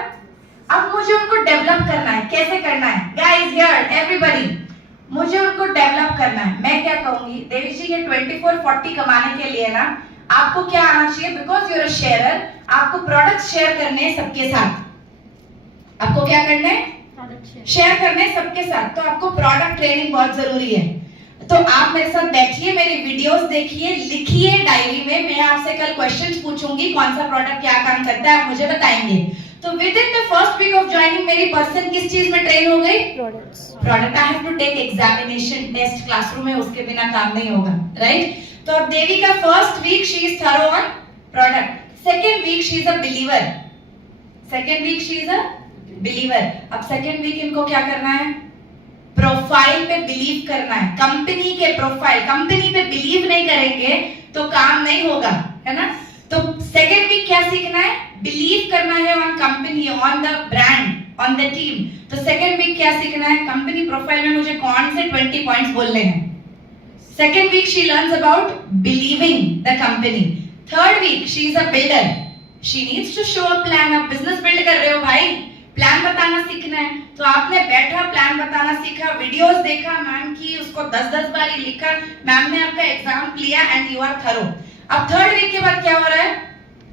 अब मुझे उनको डेवलप करना है। कैसे करना है गाइस? हियर एवरीबॉडी, मुझे उनको डेवलप करना है। मैं क्या कहूंगी, देवी जी ये 2440 कमाने के लिए ना आपको क्या आना चाहिए, बिकॉज यूर अ शेयरर, आपको प्रोडक्ट शेयर करने हैं सबके साथ। आपको क्या करना है, शेयर करने हैं सबके साथ। तो आपको प्रोडक्ट ट्रेनिंग बहुत जरूरी है। तो आप मेरे साथ बैठिए, मेरी वीडियोस देखिए, लिखिए डायरी में, मैं आपसे कल क्वेश्चंस पूछूंगी, कौन सा प्रोडक्ट क्या काम करता है आप मुझे बताएंगे। तो within the first week of joining मेरी पर्सन किस चीज में ट्रेन हो गई, product. I have to take examination test classroom में, उसके बिना काम नहीं होगा, राइट? तो अब देवी का first week she is thorough on product, second week she is a believer, second week she is a believer. अब सेकेंड वीक इनको क्या करना है, प्रोफाइल पे बिलीव करना है, कंपनी के प्रोफाइल, कंपनी पे बिलीव नहीं करेंगे तो काम नहीं होगा, है ना? तो सेकेंड वीक क्या सीखना है, बिलीव करना है on company, on the brand, on the team. तो सेकेंड वीक क्या सीखना है, कंपनी प्रोफाइल में मुझे कौन से 20 पॉइंट्स बोलने हैं। Second week she learns about believing the company. Third week she is a builder, she needs to show a plan. आप बिजनेस बिल्ड कर रहे हो भाई, प्लान बताना सीखना है। तो आपने बैठा, प्लान बताना सीखा, वीडियोस देखा मैम की, उसको 10-10 बार लिखा, मैम ने आपका एग्जाम लिया एंड यू आर थरो। अब थर्ड वीक के बाद क्या हो रहा है,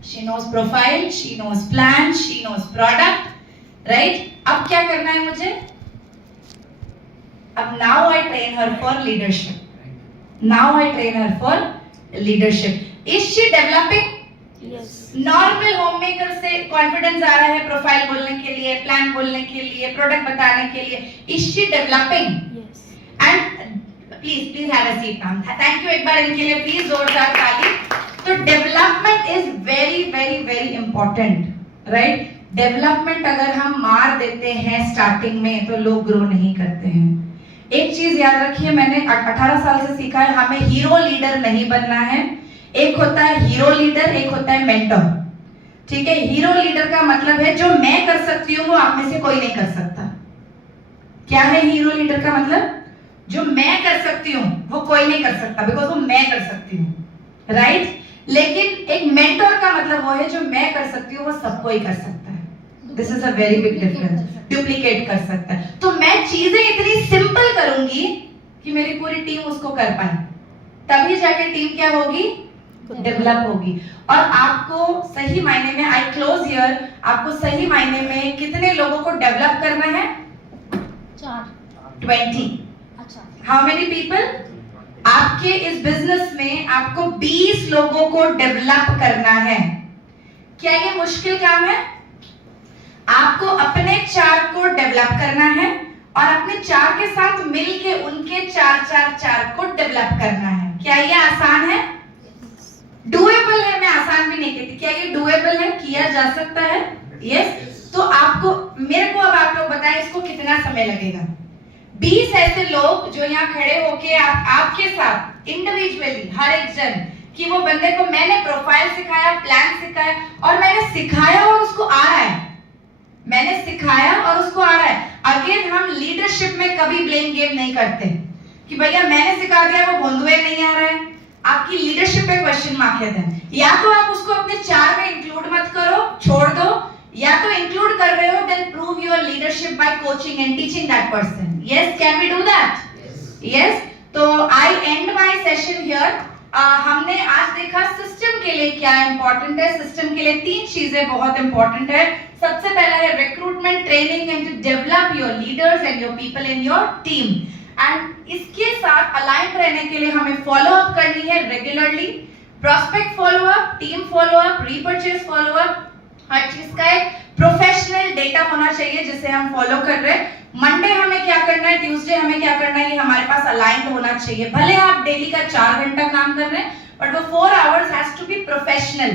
she knows profile, she knows plan, she knows product, right? अब क्या करना है मुझे, अब now I train her for leadership, now I train her for leadership. Is she developing? Normal homemaker से कॉन्फिडेंस आ रहा है प्रोफाइल बोलने के लिए, प्लान बोलने के लिए, प्रोडक्ट बताने के लिए। Is she developing? And please have a seat ma'am, thank you एक बार इनके लिए प्लीज जोरदार ताली। तो development is very very very important, right? Development अगर हम मार देते हैं स्टार्टिंग में तो लोग ग्रो नहीं करते हैं। एक चीज याद रखिए, मैंने 18 साल से सीखा है, हमें हीरो लीडर नहीं बनना है। एक होता है हीरो लीडर, एक होता है मेंटर, ठीक है? हीरो लीडर का मतलब है जो मैं कर सकती हूँ वो आप में से कोई नहीं कर सकता। क्या है हीरो लीडर का मतलब? जो मैं कर सकती हूँ वो कोई नहीं कर सकता, बिकॉज वो मैं कर सकती हूँ, राइट? लेकिन एक मेंटोर का मतलब वो है जो मैं कर सकती हूँ वो सबको ही कर सकता है। This is a very big difference. Duplicate कर सकता है। तो मैं चीजें इतनी सिंपल करूंगी कि मेरी पूरी टीम उसको कर पाए, तभी जाके टीम क्या होगी, डेवलप होगी। और आपको सही मायने में, आई क्लोज हियर, आपको सही मायने में कितने लोगों को डेवलप करना है? 20। अच्छा, हाउ मेनी पीपल? आपके इस बिजनेस में आपको 20 लोगों को डेवलप करना है। क्या ये मुश्किल काम है? आपको अपने 4 को डेवलप करना है और अपने 4 के साथ मिलके उनके 4 को डेवलप करना है। क्या ये आसान है? डुएबल है, मैं आसान भी नहीं कहती। क्या ये डुएबल है? किया जा सकता है? यस। तो आपको, मेरे को अब आप लोग बताएं इसको कितना समय लगेगा? 20 ऐसे लोग जो यहाँ खड़े होके आपके साथ इंडिविजुअली हर एक जन कि वो बंदे को मैंने प्रोफाइल सिखाया, प्लान सिखाया और मैंने सिखाया और उसको आ रहा है, मैंने सिखाया और उसको आ रहा है। अगेन हम लीडरशिप में कभी ब्लेम गेम नहीं करते कि भैया मैंने सिखा दिया वो भोंदुए नहीं आ रहा है। आपकी लीडरशिप पे क्वेश्चन मार्क है। या तो आप उसको अपने 4 में इंक्लूड मत करो, छोड़ दो, या तो इंक्लूड कर रहे हो, then prove your leadership by coaching and teaching that person. Yes, can we do that? Yes. तो I end my session here. हमने आज देखा सिस्टम के लिए क्या इंपॉर्टेंट है। सिस्टम के लिए 3 चीजें बहुत इंपॉर्टेंट है। सबसे पहला है recruitment, training and to develop your leaders and your people in your team. And इसके साथ अलाइन रहने के लिए हमें फॉलो अप करनी है regularly. Prospect follow up, team follow up, repurchase follow up, हर चीज का एक प्रोफेशनल डेटा होना चाहिए जिसे हम फॉलो कर रहे हैं। मंडे हमें क्या करना है, ट्यूसडे हमें क्या करना है, ये हमारे पास अलाइंड होना चाहिए। भले आप डेली का 4 घंटा काम कर रहे हैं, बट वो 4 hours has to be professional,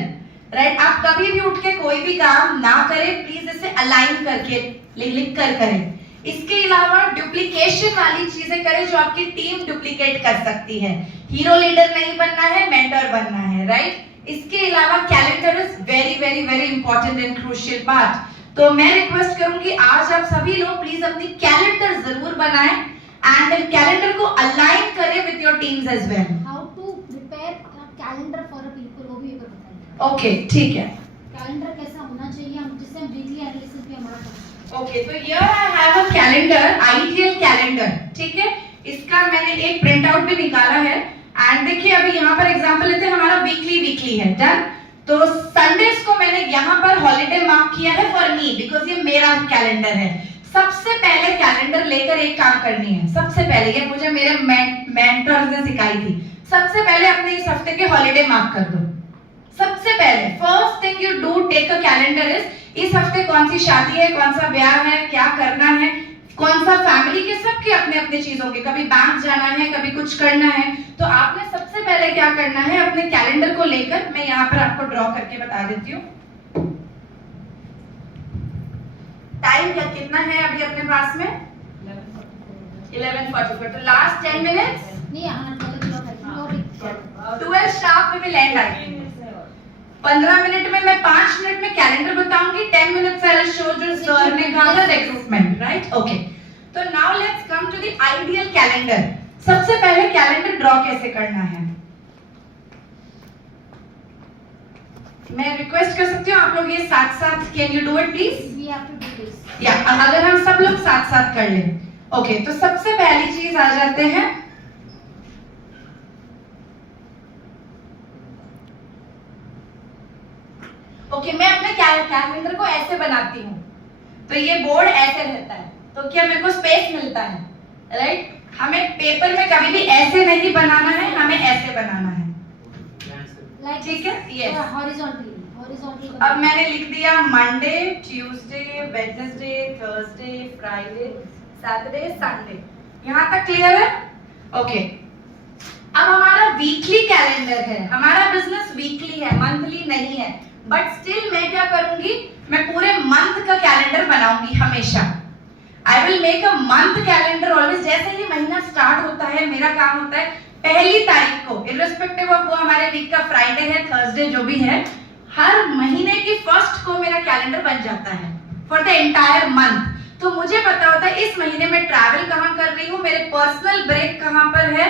right? आप कभी भी उठ के कोई भी काम ना करें, प्लीज इसे अलाइन करके लिख कर करें। इसके अलावा डुप्लीकेशन वाली चीजें करें जो आपकी टीम डुप्लीकेट कर सकती है। हीरो लीडर नहीं बनना है, मेंटर बनना है, राइट? इसके अलावा calendar is very very very important and crucial part. तो मैं रिक्वेस्ट करूंगी आज आप सभी लोग प्लीज अपनी कैलेंडर जरूर बनाएं एंड कैलेंडर को अलाइन करें with your teams as well. How to prepare calendar for a people, वो भी एक बार बताइए। ओके, ठीक है। कैलेंडर कैसा होना चाहिए हम जिससे हम वीकली एनालिसिस भी हमारा कर। ओके, तो here I have a calendar, ideal calendar, ठीक है? इसका मैंने एक प्रिंट आउट भी निकाला है एंड देखिए अभी यहाँ पर एग्जांपल लेते हैं, हमारा वीकली है, डन? तो संडेज को मैंने यहाँ पर हॉलिडे मार्क किया है फॉर मी बिकॉज ये मेरा कैलेंडर है। सबसे पहले कैलेंडर लेकर एक काम करनी है। सबसे पहले, ये मुझे मेरे मेंटर्स ने सिखाई थी, सबसे पहले अपने इस हफ्ते के हॉलिडे मार्क कर दो। सबसे पहले first thing you do, take a calendar is इस हफ्ते कौन सी शादी है, कौन सा ब्याह है, क्या करना है, कौन सा फैमिली के सबके अपने अपने चीजों के, कभी बैंक जाना है, कभी कुछ करना है। तो आपने सबसे पहले क्या करना है, अपने कैलेंडर को लेकर, मैं यहाँ पर आपको ड्रॉ करके बता देती हूँ। टाइम क्या कितना है अभी अपने पास में? 11:44। तो लास्ट 10 मिनट्स नहीं आना चाहिए। 12 शार्प में लैंड आएगी। 15 मिनट में, मैं 5 मिनट में कैलेंडर बताऊंगी, 10 मिनट्स आई विल शो जो सर ने कहा था रिक्रूटमेंट, राइट? ओके, तो now let's come to the ideal calendar. सबसे पहले कैलेंडर ड्रॉ कैसे करना है, मैं रिक्वेस्ट कर सकती हूँ आप लोग ये साथ साथ, can you do it please? We have to do this. या अगर हम सब लोग साथ साथ कर लें। ओके, तो सबसे पहली चीज आ जाते हैं, ओके, मैं अपने कैलेंडर को ऐसे बनाती हूँ। तो ये बोर्ड ऐसे रहता है, तो क्या मेरे को स्पेस मिलता है, राइट? हमें पेपर में कभी भी ऐसे नहीं बनाना है, हमें ऐसे बनाना है, ठीक है? Yes, horizontally. अब मैंने लिख दिया Monday, Tuesday, Wednesday, Thursday, Friday, Saturday, Sunday. यहाँ तक क्लियर है? ओके, अब हमारा वीकली कैलेंडर है, हमारा बिजनेस वीकली है, मंथली नहीं है, बट स्टिल मैं क्या करूंगी, मैं पूरे मंथ का कैलेंडर बनाऊंगी हमेशा। I will make a month calendar always. जैसे ही महीना स्टार्ट होता है, मेरा काम होता है पहली तारीख को, इररिस्पेक्टिव ऑफ वो हमारे वीक का फ्राइडे है, थर्सडे जो भी है, हर महीने की फर्स्ट को मेरा कैलेंडर बन जाता है फॉर द एंटायर मंथ। तो मुझे पता होता है इस महीने में ट्रैवल कहाँ कर रही हूँ, हूँ मेरे पर्सनल ब्रेक कहाँ पर है,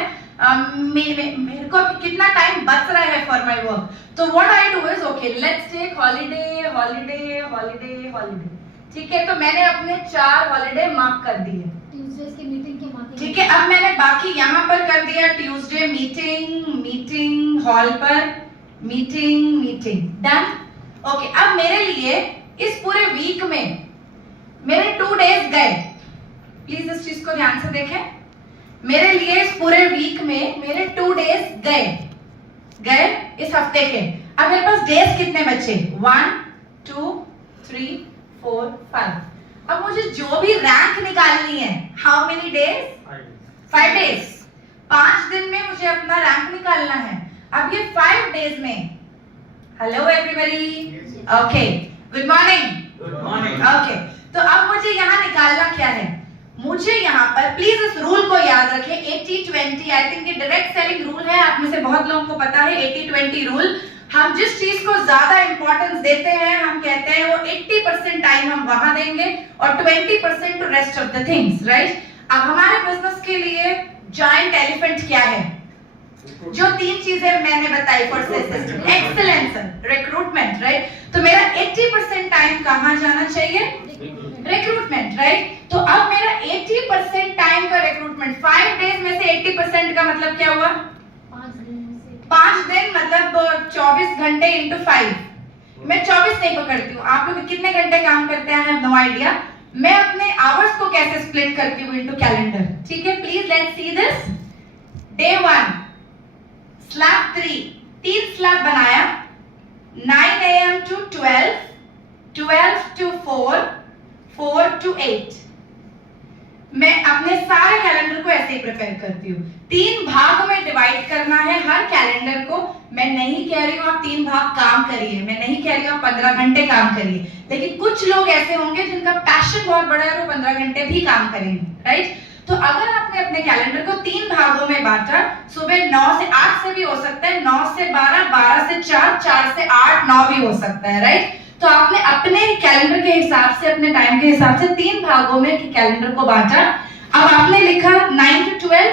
मेरे को अभी कितना टाइम बच रहा है फॉर माय वर्क. तो what I do is okay let's take holiday holiday holiday holiday. ठीक है, तो मैंने अपने 4 हॉलीडे मार्क कर दिए. ट्यूसडे की मीटिंग के मार्क. ठीक है, अब मैंने बाकी यहाँ पर कर दिया ट्यूसडे मीटिंग हॉल पर मीटिंग डन. ओके, अब मेरे लिए इस पूरे वीक में मेरे 2 डेज गए. प्लीज इस चीज को ध्यान से देखें. मेरे लिए इस पूरे वीक में मेरे 2 डेज गए इस हफ्ते के. अब मेरे पास डेज कितने बचे? 1 2 3 4 5. अब मुझे जो भी रैंक निकालनी है, हाउ मेनी डेज? 5 डेज. 5 दिन में मुझे अपना रैंक निकालना है. अब ये 5 डेज में, hello everybody, okay, good morning. Okay, तो अब मुझे यहाँ निकालना क्या है? मुझे यहाँ पर प्लीज इस रूल को याद रखें, 80-20. आई थिंक ये डायरेक्ट सेलिंग रूल है, आप में से बहुत लोगों को पता है 80-20 रूल. हम जिस चीज को ज्यादा इंपॉर्टेंस देते हैं, हम कहते हैं वो 80% टाइम हम वहां देंगे और 20% to rest of the things, right? अब हमारे बिजनेस के लिए जायंट एलिफेंट क्या है? जो 3 चीजें मैंने बताई for system, excellence, recruitment, right? तो मेरा 80% टाइम कहां जाना चाहिए? Recruitment, right? तो अब मेरा 80% टाइम का रिक्रूटमेंट, 5 डेज में से 80% का मतलब क्या हुआ? 5 दिन मतलब 24 घंटे इंटू 5. मैं 24 नहीं पकड़ती हूँ. आप लोग कितने घंटे काम करते हैं? I have no idea. मैं अपने आवर्स को कैसे स्प्लिट करती हूँ इंटू कैलेंडर. ठीक है, please let's see this. Day 1 slab 3 slab बनाया. 9 AM to 12, 12 to 4, 4 to 8. मैं अपने सारे कैलेंडर को ऐसे ही प्रिपेयर करती हूँ. 3 भाग में डिवाइड करना है हर कैलेंडर को. मैं नहीं कह रही हूँ आप 3 भाग काम करिए, मैं नहीं कह रही हूँ आप 15 घंटे काम करिए, लेकिन कुछ लोग ऐसे होंगे जिनका पैशन बहुत बड़ा है, वो 15 घंटे भी काम करेंगे, राइट? तो अगर आपने अपने कैलेंडर को 3 भागों में बांटा, सुबह 9 से 8 से भी हो सकता है, 9 से 12, 12 से 4, 4 से 8, 9 भी हो सकता है, राइट? तो आपने अपने कैलेंडर के हिसाब से, अपने टाइम के हिसाब से 3 भागों में कैलेंडर को बांटा. अब आपने लिखा 9 to 12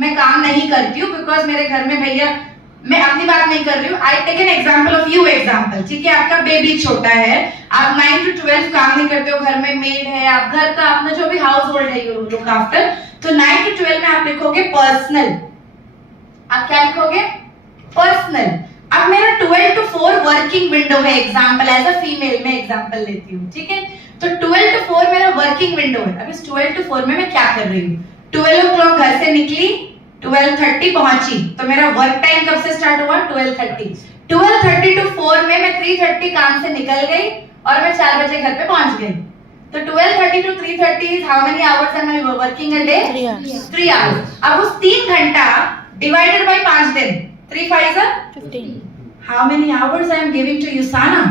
मैं काम नहीं करती हूँ, बिकॉज मेरे घर में भैया, मैं अपनी बात नहीं कर रही हूँ, I take an example of you example. ठीक है, आपका बेबी छोटा है, आप 9 to 12 काम नहीं करते हो, घर में मेड है, आप घर का अपना जो भी हाउस होल्ड है यू लुक आफ्टर. तो 9 to 12 में आप लिखोगे पर्सनल. आप क्या लिखोगे? पर्सनल. अब मेरा 12 to 4 वर्किंग विंडो है. एग्जांपल एज अ फीमेल मैं एग्जांपल लेती हूँ. ठीक है, तो 12 to 4 मेरा वर्किंग विंडो है. अब इस 12 to 4 में मैं क्या कर रही हूँ? 12 o'clock घर से निकली, 12:30 पहुंची, तो मेरा वर्क टाइम कब से स्टार्ट हुआ? 12:30. 12:30 to 4 में मैं 3:30 काम से निकल गई और मैं 4 बजे घर पे पहुंच गई. तो 12:30 to 3:30 is how many hours am I working a day? 3 hours. अब उस 3 घंटा divided by 5 दिन, 3 5 are 15. How many hours I am giving to you, Sana?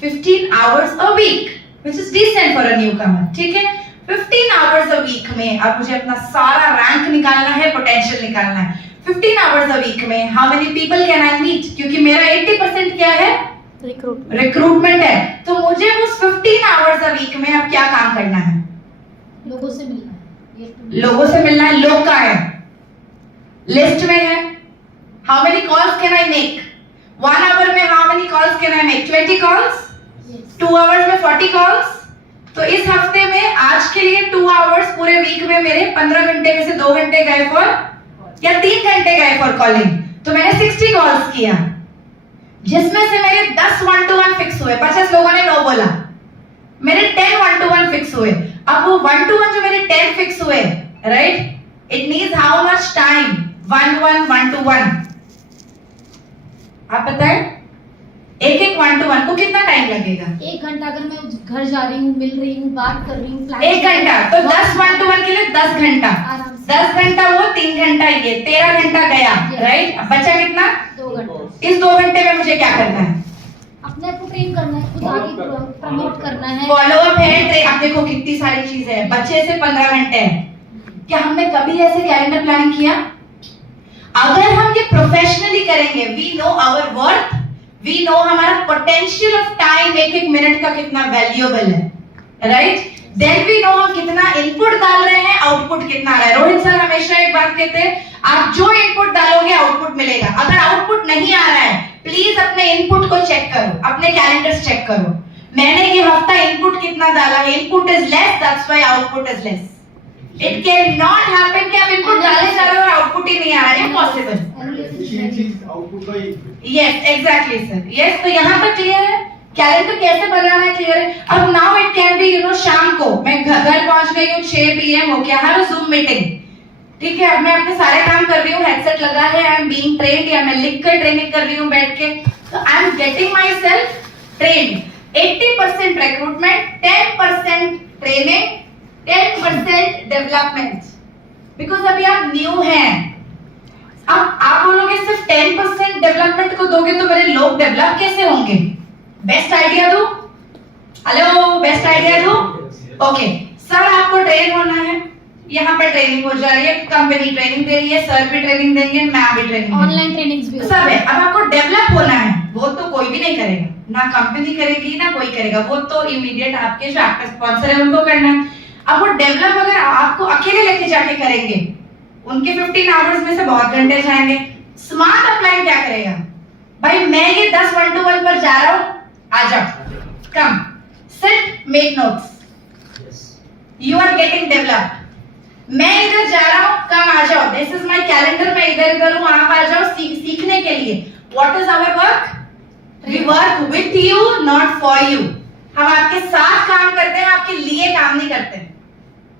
15 hours a week, which is decent for a newcomer. ठीक है, 15 hours a week में अब मुझे अपना सारा रैंक निकालना है, पोटेंशियल निकालना है. 15 hours a week में how many people can I meet? क्योंकि मेरा 80% क्या है? रिक्रूटमेंट है. तो मुझे उस 15 hours a week में अब क्या काम करना है? लोगों से मिलना है. लोगों से मिलना है. लोग का है, लिस्ट में है. How many calls can I make? 1 hour में how many calls can I make? 20 calls. 2 hours में 40 calls. तो इस हफ्ते में आज के लिए 2 hours, पूरे वीक में मेरे 15 घंटे में से 2 घंटे गए फॉर, या 3 घंटे गए फॉर कॉलिंग. तो मैंने 60 कॉल्स किया, जिसमें से मेरे 10 1-to-1 फिक्स हुए. 50 लोगों ने नो बोला. मेरे 10 1-to-1 फिक्स हुए. अब वो 1-to-1 जो मेरे 10 फिक्स हुए, right, it needs how much time? 1-1 आप बताएं, एक 1-to-1 को कितना टाइम लगेगा? 1 घंटा. अगर मैं घर जा रही हूँ, मिल रही हूँ, बात कर रही हूँ, 1 घंटा. तो 10 1-to-1 के लिए 10 घंटा. आराम से. 10 घंटा वो, 3 घंटा ये, 13 घंटा गया, राइट? अब बचा कितना? 2 घंटे. इस 2 घंटे में मुझे क्या करना है? अपने आप को ट्रेन करना है, खुद आगे प्रमोट करना है. फॉलो अप है. अब देखो कितनी सारी चीजें हैं. बचे से 15 घंटे हैं. क्या हमने कभी ऐसे कैलेंडर प्लानिंग किया? अगर हम ये प्रोफेशनली करेंगे, we know our worth, we know हमारा पोटेंशियल ऑफ टाइम, एक मिनट का कितना वैल्यूएबल है, राइट? देन वी नो हम कितना इनपुट डाल रहे हैं, आउटपुट कितना आ कहते हैं आप जो इनपुट डालोगे आउटपुट मिलेगा। अगर आउटपुट नहीं आ रहा है प्लीज अपने इनपुट को चेक करो, अपने कैलेंडर्स चेक करो। मैंने ये हफ्ता इनपुट कितना डाला है, input is less, that's why output is less. It can not happen कि आप इनपुट डाले जा रहे हो और आउटपुट ही नहीं आ रहा है, इम्पॉसिबल। आउटपुट का ही यस एग्जैक्टली सर, यस। तो यहाँ तक क्लियर है कैलेंडर कैसे बनाना है, क्लियर है। अब नाउ इट कैन बी शाम को मैं घर पहुंच गई हूँ, 6 PM हो गया, हैव अ जूम मीटिंग, ठीक है। अब मैं अपने सारे काम कर रही हूँ, हेडसेट लगा है, आई एम बीइंग ट्रेन्ड, या मैं लिख कर ट्रेनिंग कर रही हूँ बैठ के, तो I am getting myself trained. 80% recruitment, 10% training, 10% development, because अभी आप न्यू हैं। अब आप बोलोगे सिर्फ 10% डेवलपमेंट को दोगे तो मेरे लोग डेवलप कैसे होंगे? बेस्ट आइडिया दो, हेलो बेस्ट आइडिया दो। ओके सर आपको ट्रेन होना है, यहाँ पर ट्रेनिंग हो जा रही है, कंपनी ट्रेनिंग दे रही है, सर भी ट्रेनिंग देंगे, मैं भी ट्रेनिंग, ऑनलाइन ट्रेनिंग्स भी सब है। अब आपको डेवलप होना है, वो तो कोई भी नहीं करेगा, ना कंपनी करेगी ना कोई करेगा, वो तो इमीडिएट आपके जो एक्टिव स्पॉन्सर है उनको करना है। अब वो डेवलप अगर आपको अकेले लेके जाके करेंगे, उनके 15 आवर्स में से बहुत घंटे जाएंगे। स्मार्ट अपलाइन क्या करेगा, भाई मैं ये 10 1-to-1 पर जा रहा हूँ, आ जाओ, come sit make notes, you are getting developed. मैं इधर जा रहा हूँ, कम आ जाओ, दिस इज माय कैलेंडर, मैं इधर हूँ, आप आ जाओ सीखने के लिए। What is our work? We work with you not for you. हम आपके साथ काम करते हैं, आपके लिए काम नहीं करते,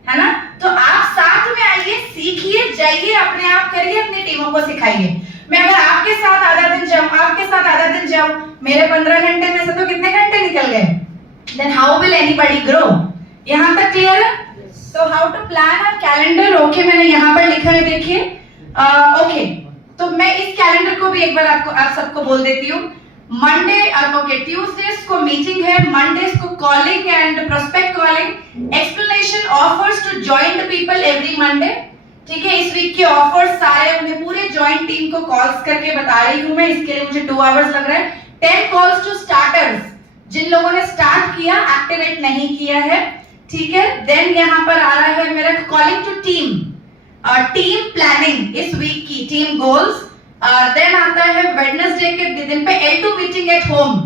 है ना। तो आप साथ में आइए, सीखिए, जाइए, अपने आप करिए, अपनी टीमों को सिखाइए। मैं अगर आपके साथ आधा दिन जाऊं, आपके साथ आधा दिन जाऊं, मेरे 15 घंटे में से तो कितने घंटे निकल गए? Then how will anybody grow? यहाँ तक क्लियर है? तो how to plan a calendar, okay मैंने यहाँ पर लिखा है, देखिए। ओके तो मैं इस कैलेंडर को भी एक बार आप सबको बोल देती हूँ। मंडे ओके, ट्यूसडेज को मीटिंग है, मंडेज को calling and prospect calling, explanation offers to join the people every Monday, ठीक है। इस वीक के ऑफर्स सारे अपने पूरे जॉइंट टीम को कॉल्स करके बता रही हूँ मैं, इसके लिए मुझे 2 आवर्स लग रहा है। 10 कॉल्स टू स्टार्टर्स, जिन लोगों ने स्टार्ट किया एक्टिवेट नहीं किया है, ठीक है। देन यहाँ पर आ रहा है मेरा calling to team, team planning इस वीक की, टीम गोल्स। देन आता है वेडनेसडे के दिन पे L2 मीटिंग एट होम,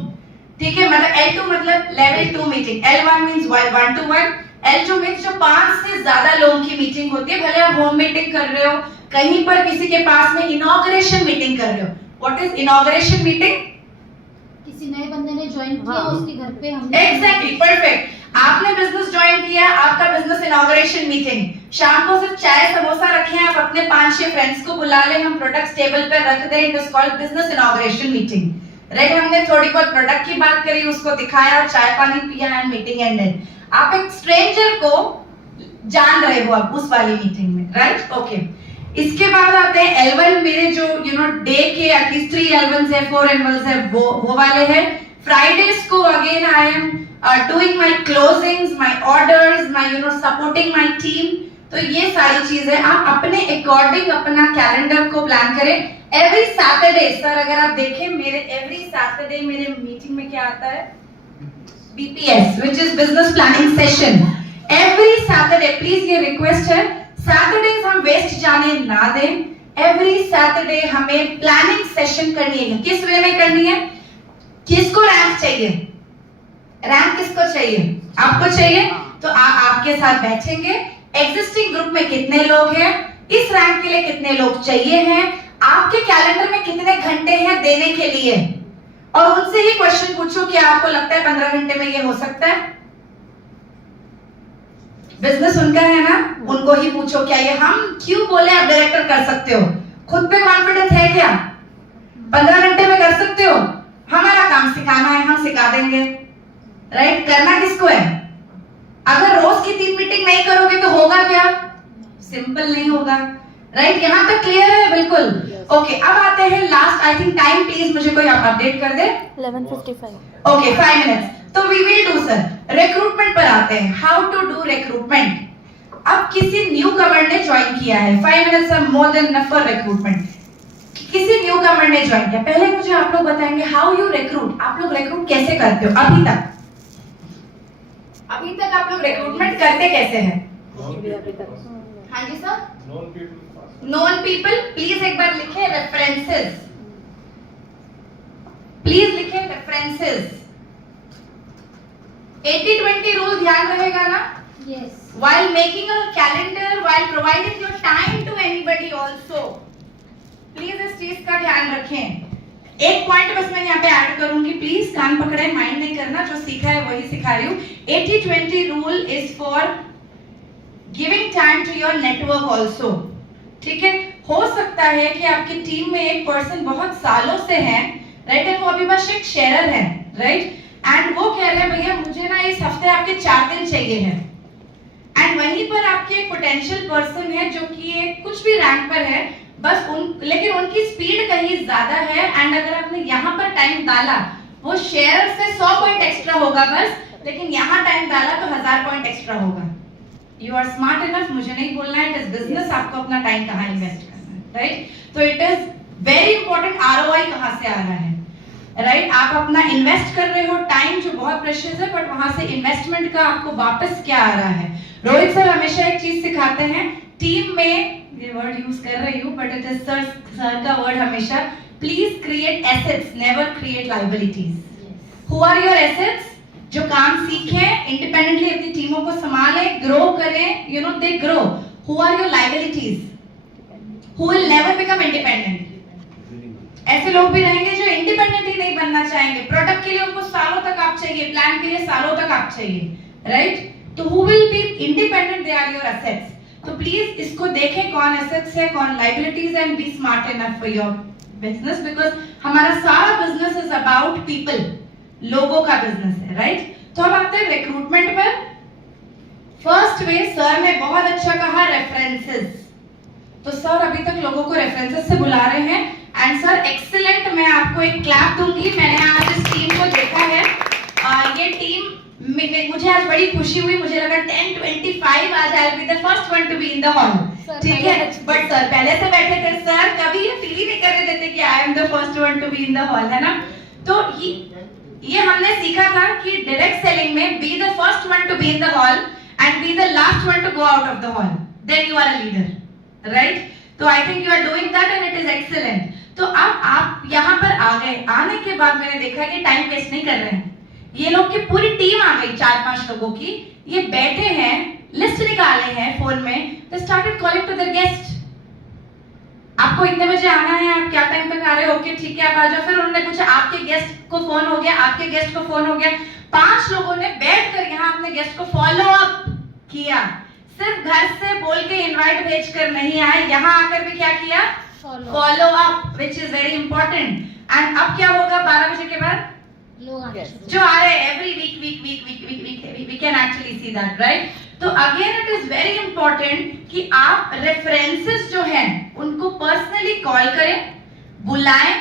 ठीक है। मतलब L2 मतलब level 2 meeting, L1 means 1-to-1, L2 means जो 5 से ज्यादा लोगों की मीटिंग होती है, भले आप होम मीटिंग कर रहे हो, कहीं पर किसी के पास में इनॉग्रेशन मीटिंग कर रहे हो। What is inauguration meeting? किसी नए बंदे ने ज्वाइन किया, उसके घर पे हमने एग्जैक्टली परफेक्ट, आपने बिजनेस ज्वाइन किया, आपका बिजनेस इनॉग्रेशन मीटिंग, शाम को सिर्फ चाय समोसा रखें, आप अपने 5-6 फ्रेंड्स को बुला लें, हम प्रोडक्ट्स टेबल पे रख दें, it is called business inauguration meeting, right. हमने थोड़ी बहुत प्रोडक्ट की बात करी, उसको दिखाया, चाय पानी पिया एंड मीटिंग एंडेड। आप एक स्ट्रेंजर को जान रहे हो आप उस वाली मीटिंग में, राइट, ओके। इसके बाद आते हैं L1, मेरे जो डे के एटलीस्ट 3 L1s है, 4 L1s है, वो वाले हैं। फ्राइडेज को again I am doing my closings, my orders, my supporting my team. तो ये सारी चीजें आप अपने अकॉर्डिंग अपना कैलेंडर को प्लान करें। एवरी सैटरडे सर, अगर आप देखें मेरे एवरी सैटरडे मेरे मीटिंग में क्या आता है, BPS which is business planning session every Saturday। Please ये रिक्वेस्ट है, सैटरडेज हम वेस्ट जाने ना दें। एवरी सैटरडे हमें प्लानिंग सेशन करनी है। किस वे में करनी है? किसको रैंक चाहिए? रैंक किसको चाहिए? आपको चाहिए, तो आपके साथ बैठेंगे। एग्जिस्टिंग ग्रुप में कितने लोग हैं, इस रैंक के लिए कितने लोग चाहिए हैं, आपके कैलेंडर में कितने घंटे हैं देने के लिए, और उनसे ही क्वेश्चन पूछो कि आपको लगता है 15 घंटे में ये हो सकता है? बिजनेस उनका है ना, उनको ही पूछो क्या ये हम क्यों बोले आप डायरेक्टर कर सकते हो, खुद पे कॉन्फिडेंस है क्या? 15 घंटे में कर सकते हो? हमारा काम सिखाना है, हम सिखा देंगे, राइट। करना किसको है? अगर रोज की 3 मीटिंग नहीं करोगे तो होगा क्या? सिंपल नहीं होगा, राइट। यहाँ तक क्लियर है? बिल्कुल ओके। अब आते हैं last, I think time please मुझे कोई अपडेट कर दे। 11:55 ओके 5 मिनट्स। तो we will do sir, recruitment पर आते हैं, हाउ टू डू रिक्रूटमेंट। अब किसी न्यू कमर ने ज्वाइन किया है, 5 minutes are more than enough for recruitment. किसी न्यू कमर ने ज्वाइन किया, पहले मुझे आप लोग बताएंगे हाउ यू रिक्रूट, आप लोग रिक्रूट कैसे करते हो? अभी तक आप लोग रिक्रूटमेंट करते कैसे हैं? हाँ जी sir, Known people. Known people, please एक बार लिखे रेफरेंसेस, प्लीज लिखे रेफरेंसेस। 80-20 रूल ध्यान रहेगा ना? Yes. While making a calendar, while providing your time to anybody also, please इस चीज का ध्यान रखें। एक पॉइंट बस मैं यहाँ पे ऐड करूंगी, प्लीज कान पकड़े, माइंड नहीं करना, जो सीखा है वही सिखा रही हूँ। 80-20 rule is for giving time to your network also, ठीक है? हो सकता है कि आपकी टीम में एक पर्सन बहुत सालों से है, राइट, एंड वो अभी बस एक शेयरर है, राइट, एंड वो कह रहे हैं भैया मुझे ना इस हफ्ते आपके 4 दिन चाहिए है, एंड वहीं पर आपके एक पोटेंशियल पर्सन है जो कि एक कुछ भी रैंक पर है, बस लेकिन उनकी स्पीड कहीं ज्यादा है, एंड अगर आपने यहाँ पर टाइम डाला, वो शेयर से 100 पॉइंट एक्स्ट्रा होगा बस, लेकिन यहाँ टाइम डाला तो 1000 पॉइंट एक्स्ट्रा होगा। यू आर स्मार्ट इनफ, मुझे नहीं बोलना है, इट इज बिजनेस, आपको अपना टाइम कहाँ इन्वेस्ट करना है, राइट? तो it is very important ROI कहाँ से आ रहा है, राइट? आप अपना इन्वेस्ट कर रहे हो टाइम जो बहुत प्रेशियस है, बट वहां से इन्वेस्टमेंट का आपको वापस क्या आ रहा है? रोहित सर हमेशा एक चीज सिखाते हैं टीम में, ये वर्ड यूज कर रही हूँ बट इट इज सर का वर्ड हमेशा, please create assets, never create liabilities. Who are your assets? जो काम सीखें, इंडिपेंडेंटली अपनी टीमों को संभालें, ग्रो करें, you know they grow. Who are your liabilities? Who will never become independent? ऐसे लोग भी रहेंगे जो इंडिपेंडेंट ही नहीं बनना चाहेंगे, प्रोडक्ट के लिए उनको सालों तक आप चाहिए, प्लान के लिए सालों तक आप चाहिए, राइट? तो who will be independent, they are your assets. तो प्लीज इसको देखें कौन एसेट्स है, कौन लायबिलिटीज है, and be smart enough for your business, because हमारा सारा बिजनेस इज अबाउट पीपल, लोगों का बिजनेस है, राइट? तो अब आते हैं रिक्रूटमेंट पर। फर्स्ट वे, सर ने बहुत अच्छा कहा, रेफरेंसेस। तो सर अभी तक लोगों को रेफरेंसेस से बुला रहे हैं, एंड सर एक्सीलेंट, मैं आपको एक क्लैप दूंगी। मैंने आज इस टीम को देखा है, ये टीम मुझे आज बड़ी खुशी हुई, मुझे लगा 10:25 आज I will be the first one to be in the hall, ठीक है? बट सर पहले से बैठे थे, सर कभी ये फील ही नहीं करने देते कि I am the first one to be in the hall, है ना? तो ये हमने सीखा था कि डायरेक्ट सेलिंग में be the first one to be in the hall and be the last one to go out of the hall, then you are a leader, right? तो I think you are doing that and it is excellent. तो अब आप यहाँ पर आ गए, आने के बाद मैंने देखा कि टाइम वेस्ट नहीं कर रहे हैं ये लोग, की पूरी टीम आ गई 4-5 लोगों की, ये बैठे हैं, लिस्ट निकाले हैं फोन में, they started calling to their guest. आपको इतने बजे आना है, आप क्या टाइम तक आ रहे हो? ओके ठीक है आप आ जाओ। फिर उन्होंने पूछा आपके गेस्ट को फोन हो गया, आपके गेस्ट को फोन हो गया। 5 लोगों ने बैठकर यहाँ अपने गेस्ट को फॉलो अप किया, सिर्फ घर से बोल के इनवाइट भेजकर नहीं आए, यहाँ आकर भी क्या किया? Follow up, which is very important. And अब क्या होगा 12 बजे के बाद? जो आ रहे हैं every week we can actually see that, right? तो again it is very important कि आप रेफरेंसेस जो हैं उनको पर्सनली कॉल करें, बुलाएं,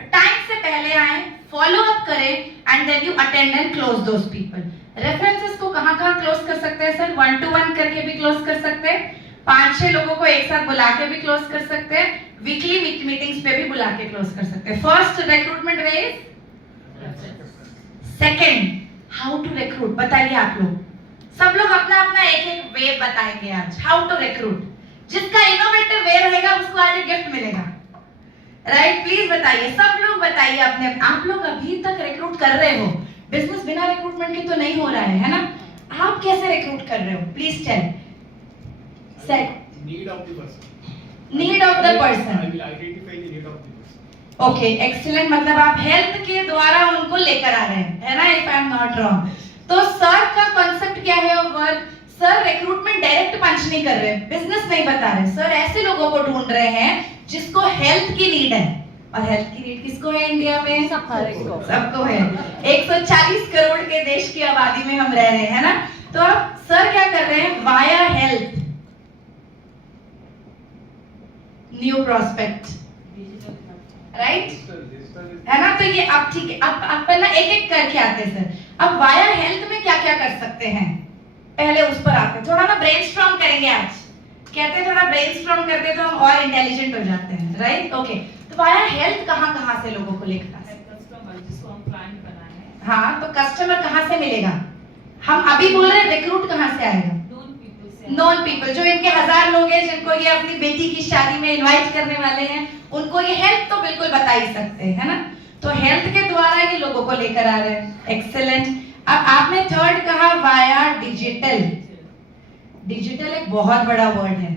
टाइम से पहले आए, फॉलो अप करें, and then you attend and close those people. References को कहां-कहां क्लोज कर सकते हैं सर? 1-to-1 करके भी क्लोज कर सकते हैं, 5-6 लोगों को एक साथ बुला के भी क्लोज कर सकते हैं, वीकली मीटिंग्स पे भी बुला के क्लोज कर सकते हैं। First recruitment way. Second, how to recruit, बताइए आप लोग, सब लोग अपना अपना एक वे बताएंगे आज, हाउ टू रिक्रूट। जिसका इनोवेटिव वे रहेगा उसको आज एक गिफ्ट मिलेगा, राइट? प्लीज बताइए, सब लोग बताइए अपने, आप लोग अभी तक रिक्रूट कर रहे हो, बिजनेस बिना रिक्रूटमेंट के तो नहीं हो रहा है ना? आप कैसे रिक्रूट कर रहे हो? Please tell. Set need of the person, need of the person, I will identify the need of the person. Okay excellent, मतलब आप हेल्थ के द्वारा उनको लेकर आ रहे हैं, है ना? If I am not wrong. तो सर का कॉन्सेप्ट क्या है वर्क? सर रिक्रूटमेंट डायरेक्ट पंच नहीं कर रहे, बिजनेस नहीं बता रहे, सर ऐसे लोगों को ढूंढ रहे हैं जिसको हेल्थ की नीड है। और हेल्थ की नीड किसको है इंडिया में? सबको है। 140 करोड़ के देश की आबादी में हम रह रहे हैं, है ना? तो अब सर क्या कर रहे हैं? Via health new prospect, right? है ना? तो ये अब ठीक है, अब पहला एक-एक करके आते हैं सर। अब वाया हेल्थ में क्या क्या कर सकते हैं, पहले उस पर आते हैं। थोड़ा ना ब्रेनस्टॉर्म करेंगे आज, कहते हैं थोड़ा ब्रेनस्टॉर्म करते तो हम और इंटेलिजेंट हो जाते हैं, राइट? ओके, तो वाया हेल्थ कहाँ से लोगों को लेकर आ सकते हैं? कस्टमर जिसको हम क्लाइंट बनाए हैं। हाँ, तो कस्टमर कहाँ से मिलेगा? हम अभी बोल रहे हैं रिक्रूट कहाँ से आएगा? नॉन पीपल, जो इनके 1000 लोग हैं जिनको ये अपनी बेटी की शादी में इनवाइट करने वाले हैं, उनको ये हेल्थ तो बिल्कुल बता ही सकते हैं, है ना। तो हेल्थ के द्वारा ये लोगों को लेकर आ रहे हैं। एक्सेलेंट। अब आपने थर्ड कहा वाया डिजिटल। डिजिटल एक बहुत बड़ा वर्ड है,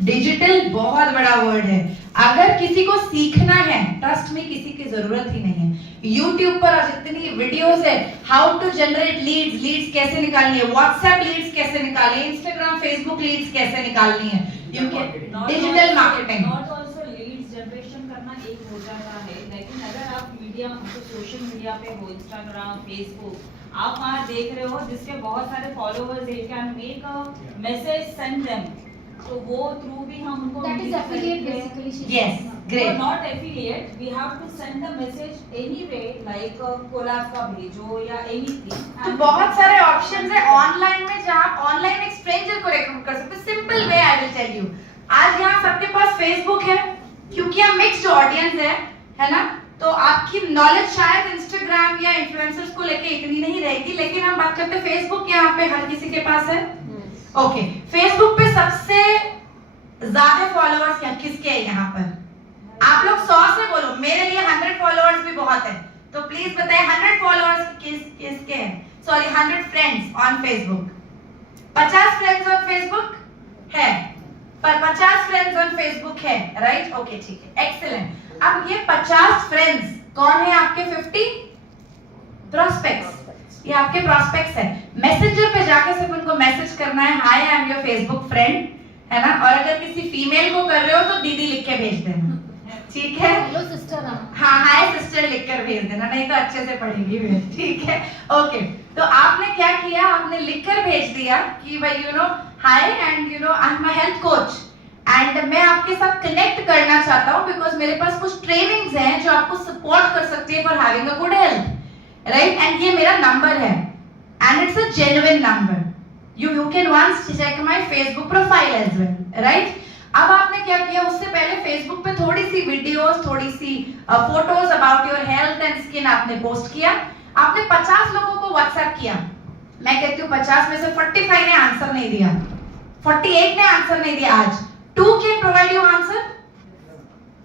डिजिटल बहुत बड़ा वर्ड है। अगर किसी को सीखना है, ट्रस्ट में किसी की जरूरत ही नहीं है। YouTube पर आज इतनी वीडियोस है, how to generate leads, leads कैसे निकालनी है, WhatsApp लीड्स कैसे निकालनी है, Instagram, Facebook लीड्स कैसे निकालनी है, you can digital marketing. Not also leads generation करना एक हो जाता है, लेकिन अगर आप मीडिया सोशल मीडिया पे हो, Instagram, Facebook, आप वहाँ देख रहे हो जिसके बहुत सारे फॉलोअर्स है, you can make a message send them, तो वो थ्रू भी हम उनको That is affiliate basically. Yes, great. Not affiliate, we have to send the message anyway, like collab का भेजो या एनीथिंग। तो बहुत सारे ऑप्शंस है ऑनलाइन में जहां आप ऑनलाइन एक स्ट्रेंजर को रिक्रूट कर सकते हैं। Simple way I will tell you. आज यहाँ सबके पास फेसबुक है क्योंकि हम मिक्स्ड ऑडियंस है ना। तो आपकी नॉलेज शायद इंस्टाग्राम या इन्फ्लुएंसर्स को लेके इतनी नहीं रहेगी, लेकिन हम बात करते हैं फेसबुक, यहाँ पे हर किसी के पास है। ओके, फेसबुक पे सबसे ज्यादा फॉलोअर्स किसके हैं यहाँ पर? आप लोग 100 से बोलो, मेरे लिए 100 फॉलोअर्स भी बहुत है, तो प्लीज बताइए 100 फॉलोअर्स किसके हैं? Sorry 100 friends on Facebook. 50 friends on Facebook है, पर 50 फ्रेंड्स ऑन फेसबुक है, राइट? ओके ठीक है, एक्सीलेंट। अब ये 50 फ्रेंड्स कौन है आपके? 50 प्रोस्पेक्ट्स, ये आपके प्रोस्पेक्ट्स है। मैसेंजर पे जाके सिर्फ उनको मैसेज करना है, hi I am your Facebook friend, है ना। और अगर किसी फीमेल को कर रहे हो तो दीदी लिख के भेज देना, ठीक है? Hello sister. हाँ, हाय सिस्टर लिखकर भेज देना, नहीं तो अच्छे से पढ़ेगी फिर, ठीक है? ओके, तो आपने क्या किया, आपने लिखकर भेज दिया कि भाई you know hi and you know I am a health coach and मैं आपके साथ कनेक्ट करना चाहता हूँ बिकॉज मेरे पास कुछ ट्रेनिंग्स हैं जो आपको सपोर्ट कर सकती है for having a good health, right? And ये मेरा नंबर है and it's a genuine number, you can once check my Facebook profile as well, right? अब आपने क्या किया, उससे पहले Facebook पे थोड़ी सी वीडियोस, थोड़ी सी photos about your health and skin आपने पोस्ट किया। आपने 50 लोगों को व्हाट्सएप किया। मैं कहती हूँ 50 में से 45 ने आंसर नहीं दिया, 48 ने आंसर नहीं दिया। आज 2 can provide you answer,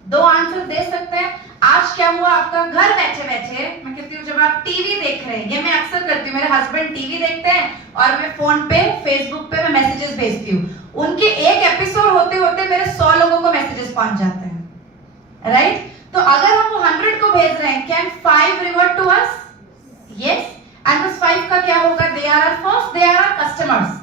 2 answer दे सकते हैं। आज क्या हुआ, आपका घर बैठे बैठे, मैं कहती हूँ जब आप टीवी देख रहे हैं, ये मैं अक्सर करती हूँ, मेरे हस्बैंड टीवी देखते हैं और मैं फोन पे फेसबुक पे मैं मैसेजेस भेजती हूँ। उनके एक एपिसोड होते होते मेरे 100 लोगों को मैसेजेस पहुंच जाते हैं, राइट? तो अगर हम वो 100 को भेज रहे हैं, can 5 revert to us? Yes. And उस 5 का क्या होगा? They are first, they are customers.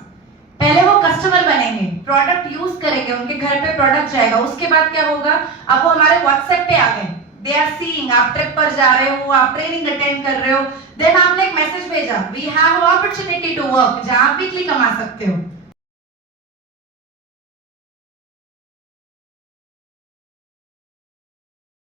पहले वो कस्टमर बनेंगे, प्रोडक्ट यूज करेंगे, उनके घर पे प्रोडक्ट जाएगा। उसके बाद क्या होगा, अब वो हमारे व्हाट्सएप पे आ गए, दे आर सीइंग, आप ट्रिप पर जा रहे हो, आप ट्रेनिंग अटेंड कर रहे हो, देन आपने एक मैसेज भेजा, we have opportunity to work, जहां आप वीकली कमा सकते हो,